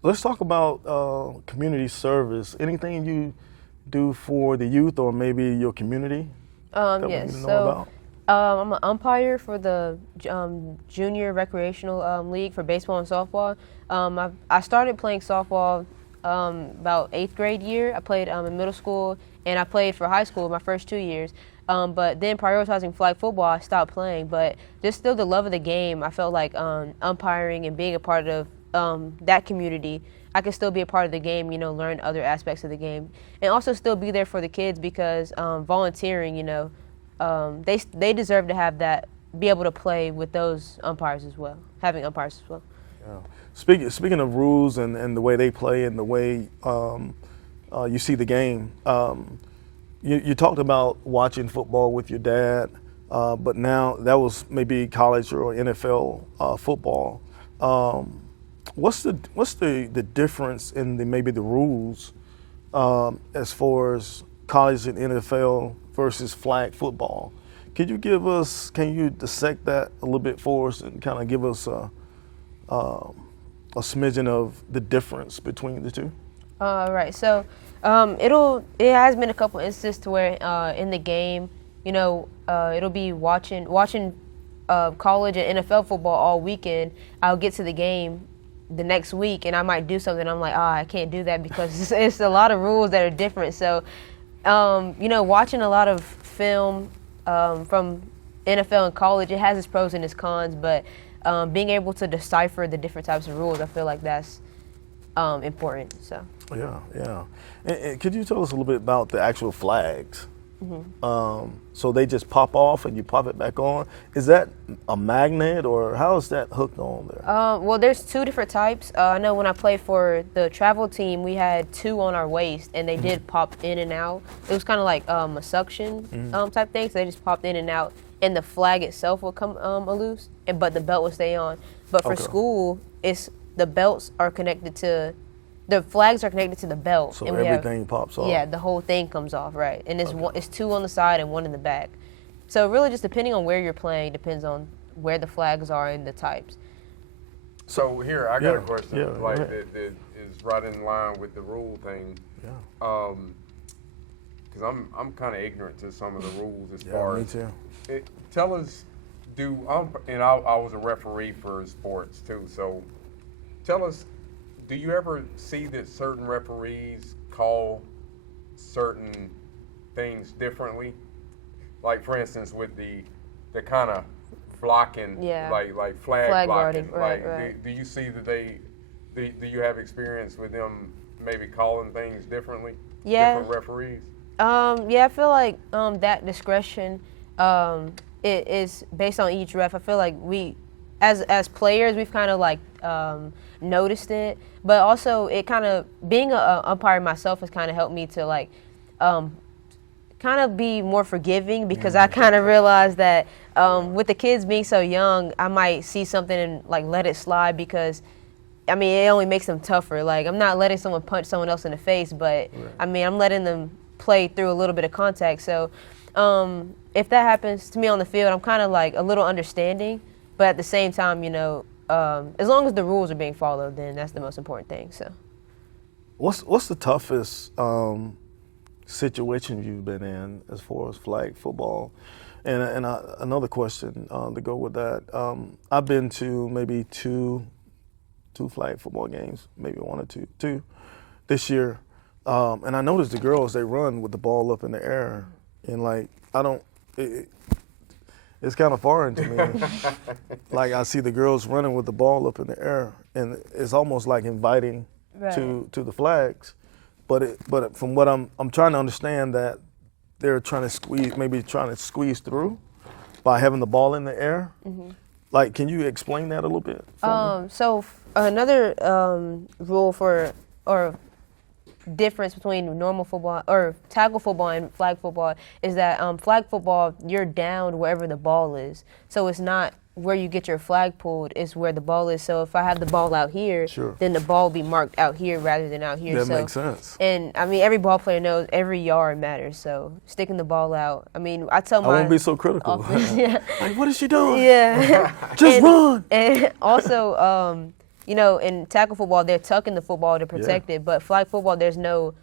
let's talk about community service. Anything you do for the youth or maybe your community? Yes. So I'm an umpire for the junior recreational league for baseball and softball. I started playing softball about 8th grade year. I played in middle school, and I played for high school my first 2 years. But then prioritizing flag football, I stopped playing. But just still the love of the game, I felt like umpiring and being a part of that community, I could still be a part of the game, learn other aspects of the game. And also still be there for the kids because volunteering, they deserve to have that, be able to play with those umpires as well, having umpires as well. Yeah. Speaking of rules and the way they play and the way you see the game, you talked about watching football with your dad, but now that was maybe college or NFL football. What's the difference in maybe the rules as far as college and NFL versus flag football? Can you dissect that a little bit for us and kind of give us a smidgen of the difference between the two? Right. So it has been a couple instances to where in the game, it'll be watching college and NFL football all weekend. I'll get to the game the next week and I might do something. I'm like, I can't do that because it's a lot of rules that are different. So, watching a lot of film from NFL and college, it has its pros and its cons, but being able to decipher the different types of rules, I feel like that's important. So. Yeah. And could you tell us a little bit about the actual flags? Mm-hmm. So they just pop off and you pop it back on. Is that a magnet or how is that hooked on there? Well, there's 2 different types. I know when I played for the travel team, we had 2 on our waist and they did pop in and out. It was kind of like a suction type thing, so they just popped in and out. And the flag itself will come loose, but the belt will stay on. But for school, the belts are connected to. The flags are connected to the belt. So and everything pops off. Yeah, the whole thing comes off, right. And it's 2 on the side and 1 in the back. So really just depending on where you're playing, depends on where the flags are and the types. So here, I got a question that is right in line with the rule thing. Yeah. Because I'm kind of ignorant to some of the rules as far as. Me too. Tell us, and I was a referee for sports too, so tell us, do you ever see that certain referees call certain things differently? like for instance with the kind of flocking, Yeah. like flag guarding, blocking, right, like right. Do you see that do you have experience with them maybe calling things differently? Yeah. Different referees? Yeah, I feel like that discretion it is based on each ref. I feel like we, as players, we've kind of like noticed it, but also it kind of being a umpire myself has kind of helped me to like kind of be more forgiving because I kind of realized that with the kids being so young, I might see something and like let it slide because. I mean, it only makes them tougher. Like, I'm not letting someone punch someone else in the face, but, I mean, I'm letting them play through a little bit of contact. So if that happens to me on the field, I'm kind of, like, a little understanding. But at the same time, you know, as long as the rules are being followed, then that's the most important thing. So, What's the toughest situation you've been in as far as flag football? And another question to go with that. I've been to maybe two flag football games, maybe one or two this year. And I noticed the girls, they run with the ball up in the air. And like, it's kind of foreign to me. Like I see the girls running with the ball up in the air and it's almost like inviting to the flags. But from what I'm trying to understand that they're trying to squeeze through by having the ball in the air. Mm-hmm. Like, can you explain that a little bit? So another rule or difference between normal football or tackle football and flag football is that flag football, you're down wherever the ball is. So it's not where you get your flag pulled, it's where the ball is. So if I have the ball out here, then the ball will be marked out here rather than out here. That makes sense. And, I mean, every ball player knows every yard matters. So sticking the ball out, I mean, I won't be so critical. Yeah. Like, what is she doing? Yeah. Just run. And also, you know, in tackle football, they're tucking the football to protect it. But flag football, there's no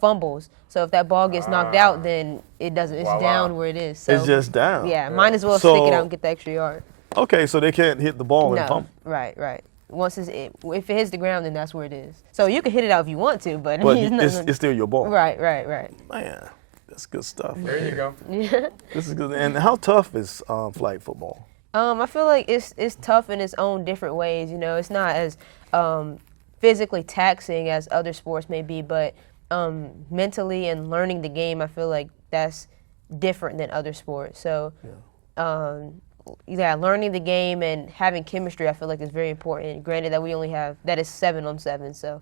fumbles. So if that ball gets knocked out, then it doesn't. It's down where it is. So, it's just down. Yeah, might as well stick it out and get the extra yard. Okay, so they can't hit the ball and pump. Right. Once if it hits the ground, then that's where it is. So you can hit it out if you want to, but it's still your ball. Right. Man, that's good stuff. There you go. Yeah. This is good. And how tough is flag football? I feel like it's tough in its own different ways. You know, it's not as physically taxing as other sports may be, but mentally and learning the game, I feel like that's different than other sports. So, learning the game and having chemistry, I feel like is very important. Granted that we only have that is 7-on-7, so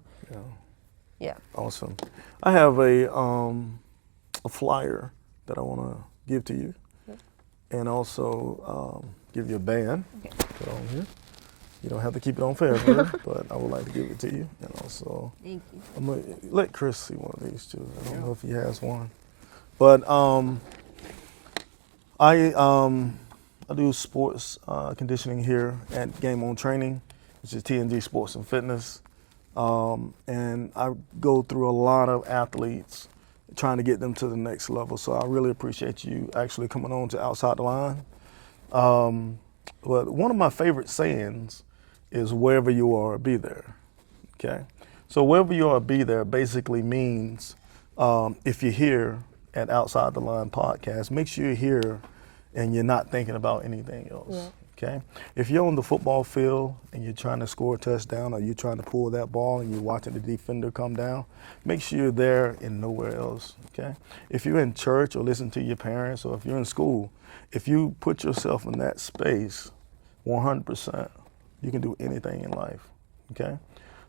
yeah. Awesome. I have a flyer that I want to give to you, and also give you a band. Okay. Put on here. You don't have to keep it on forever, but I would like to give it to you. And also, thank you. I'm gonna let Chris see one of these too. I don't know if he has one, but I do sports conditioning here at Game On Training, which is TNG Sports and Fitness, and I go through a lot of athletes trying to get them to the next level. So I really appreciate you actually coming on to Outside the Line. But one of my favorite sayings is wherever you are, be there. Okay? So wherever you are, be there basically means if you're here at Outside the Line podcast, make sure you're here and you're not thinking about anything else. Yeah. Okay? If you're on the football field and you're trying to score a touchdown or you're trying to pull that ball and you're watching the defender come down, make sure you're there and nowhere else. Okay? If you're in church or listen to your parents, or if you're in school, if you put yourself in that space 100%, you can do anything in life. Okay?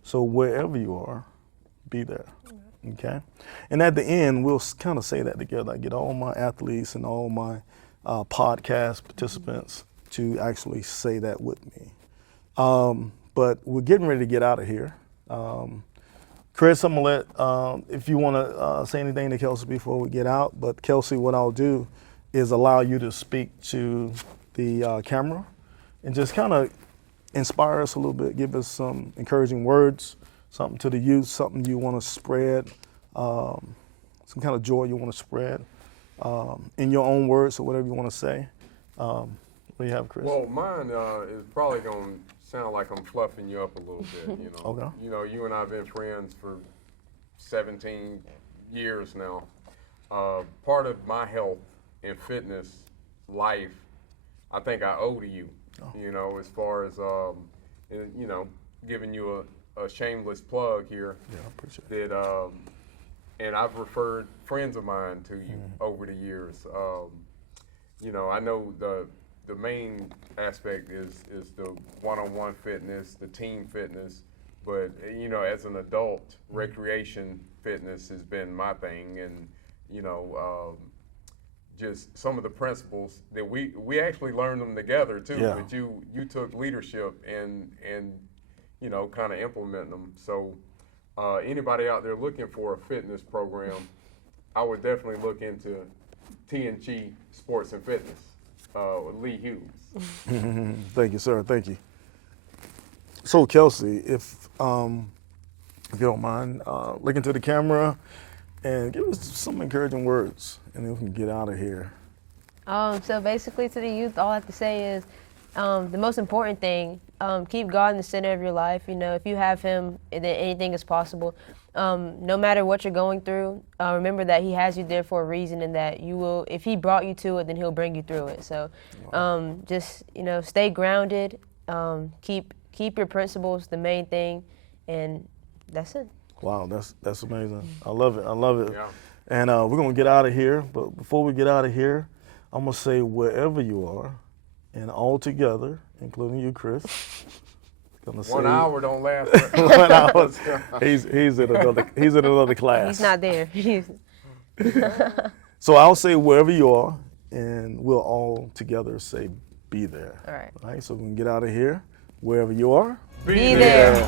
So wherever you are, be there. Okay? And at the end, we'll kind of say that together. I get all my athletes and all my podcast participants to actually say that with me. But we're getting ready to get out of here. Chris, I'm going to let, if you want to say anything to Cailsey before we get out, but Cailsey, what I'll do is allow you to speak to the camera and just kind of inspire us a little bit, give us some encouraging words, something to the youth, something you want to spread, some kind of joy you want to spread. In your own words or whatever you want to say. What do you have, Chris? Well, mine is probably going to sound like I'm fluffing you up a little bit, you know. Okay. You know, you and I have been friends for 17 years now. Part of my health and fitness life, I think I owe to you. You know, as far as you know, giving you a shameless plug here. Yeah, I appreciate it. That and I've referred friends of mine to you over the years. You know, I know the main aspect is the one-on-one fitness, the team fitness, but you know, as an adult, recreation fitness has been my thing, and you know, just some of the principles that we actually learned them together too. Yeah. But you took leadership and you know, kind of implement them. So anybody out there looking for a fitness program, I would definitely look into TNG Sports and Fitness with Lee Hughes. Thank you, sir. Thank you. So, Cailsey, if you don't mind, look into the camera and give us some encouraging words, and then we can get out of here. So basically, to the youth, all I have to say is the most important thing: keep God in the center of your life. You know, if you have Him, then anything is possible. No matter what you're going through, remember that He has you there for a reason, and that you will. If He brought you to it, then He'll bring you through it. So, just stay grounded. Keep your principles the main thing, and that's it. Wow, that's amazing. I love it. I love it. Yeah. And we're gonna get out of here, but before we get out of here, I'm gonna say wherever you are, and all together, including you, Chris. Gonna say 1 hour don't last. 1 hour. He's in another class. He's not there. So I'll say wherever you are, and we'll all together say be there. All right. All right. So we can get out of here. Wherever you are. Be there.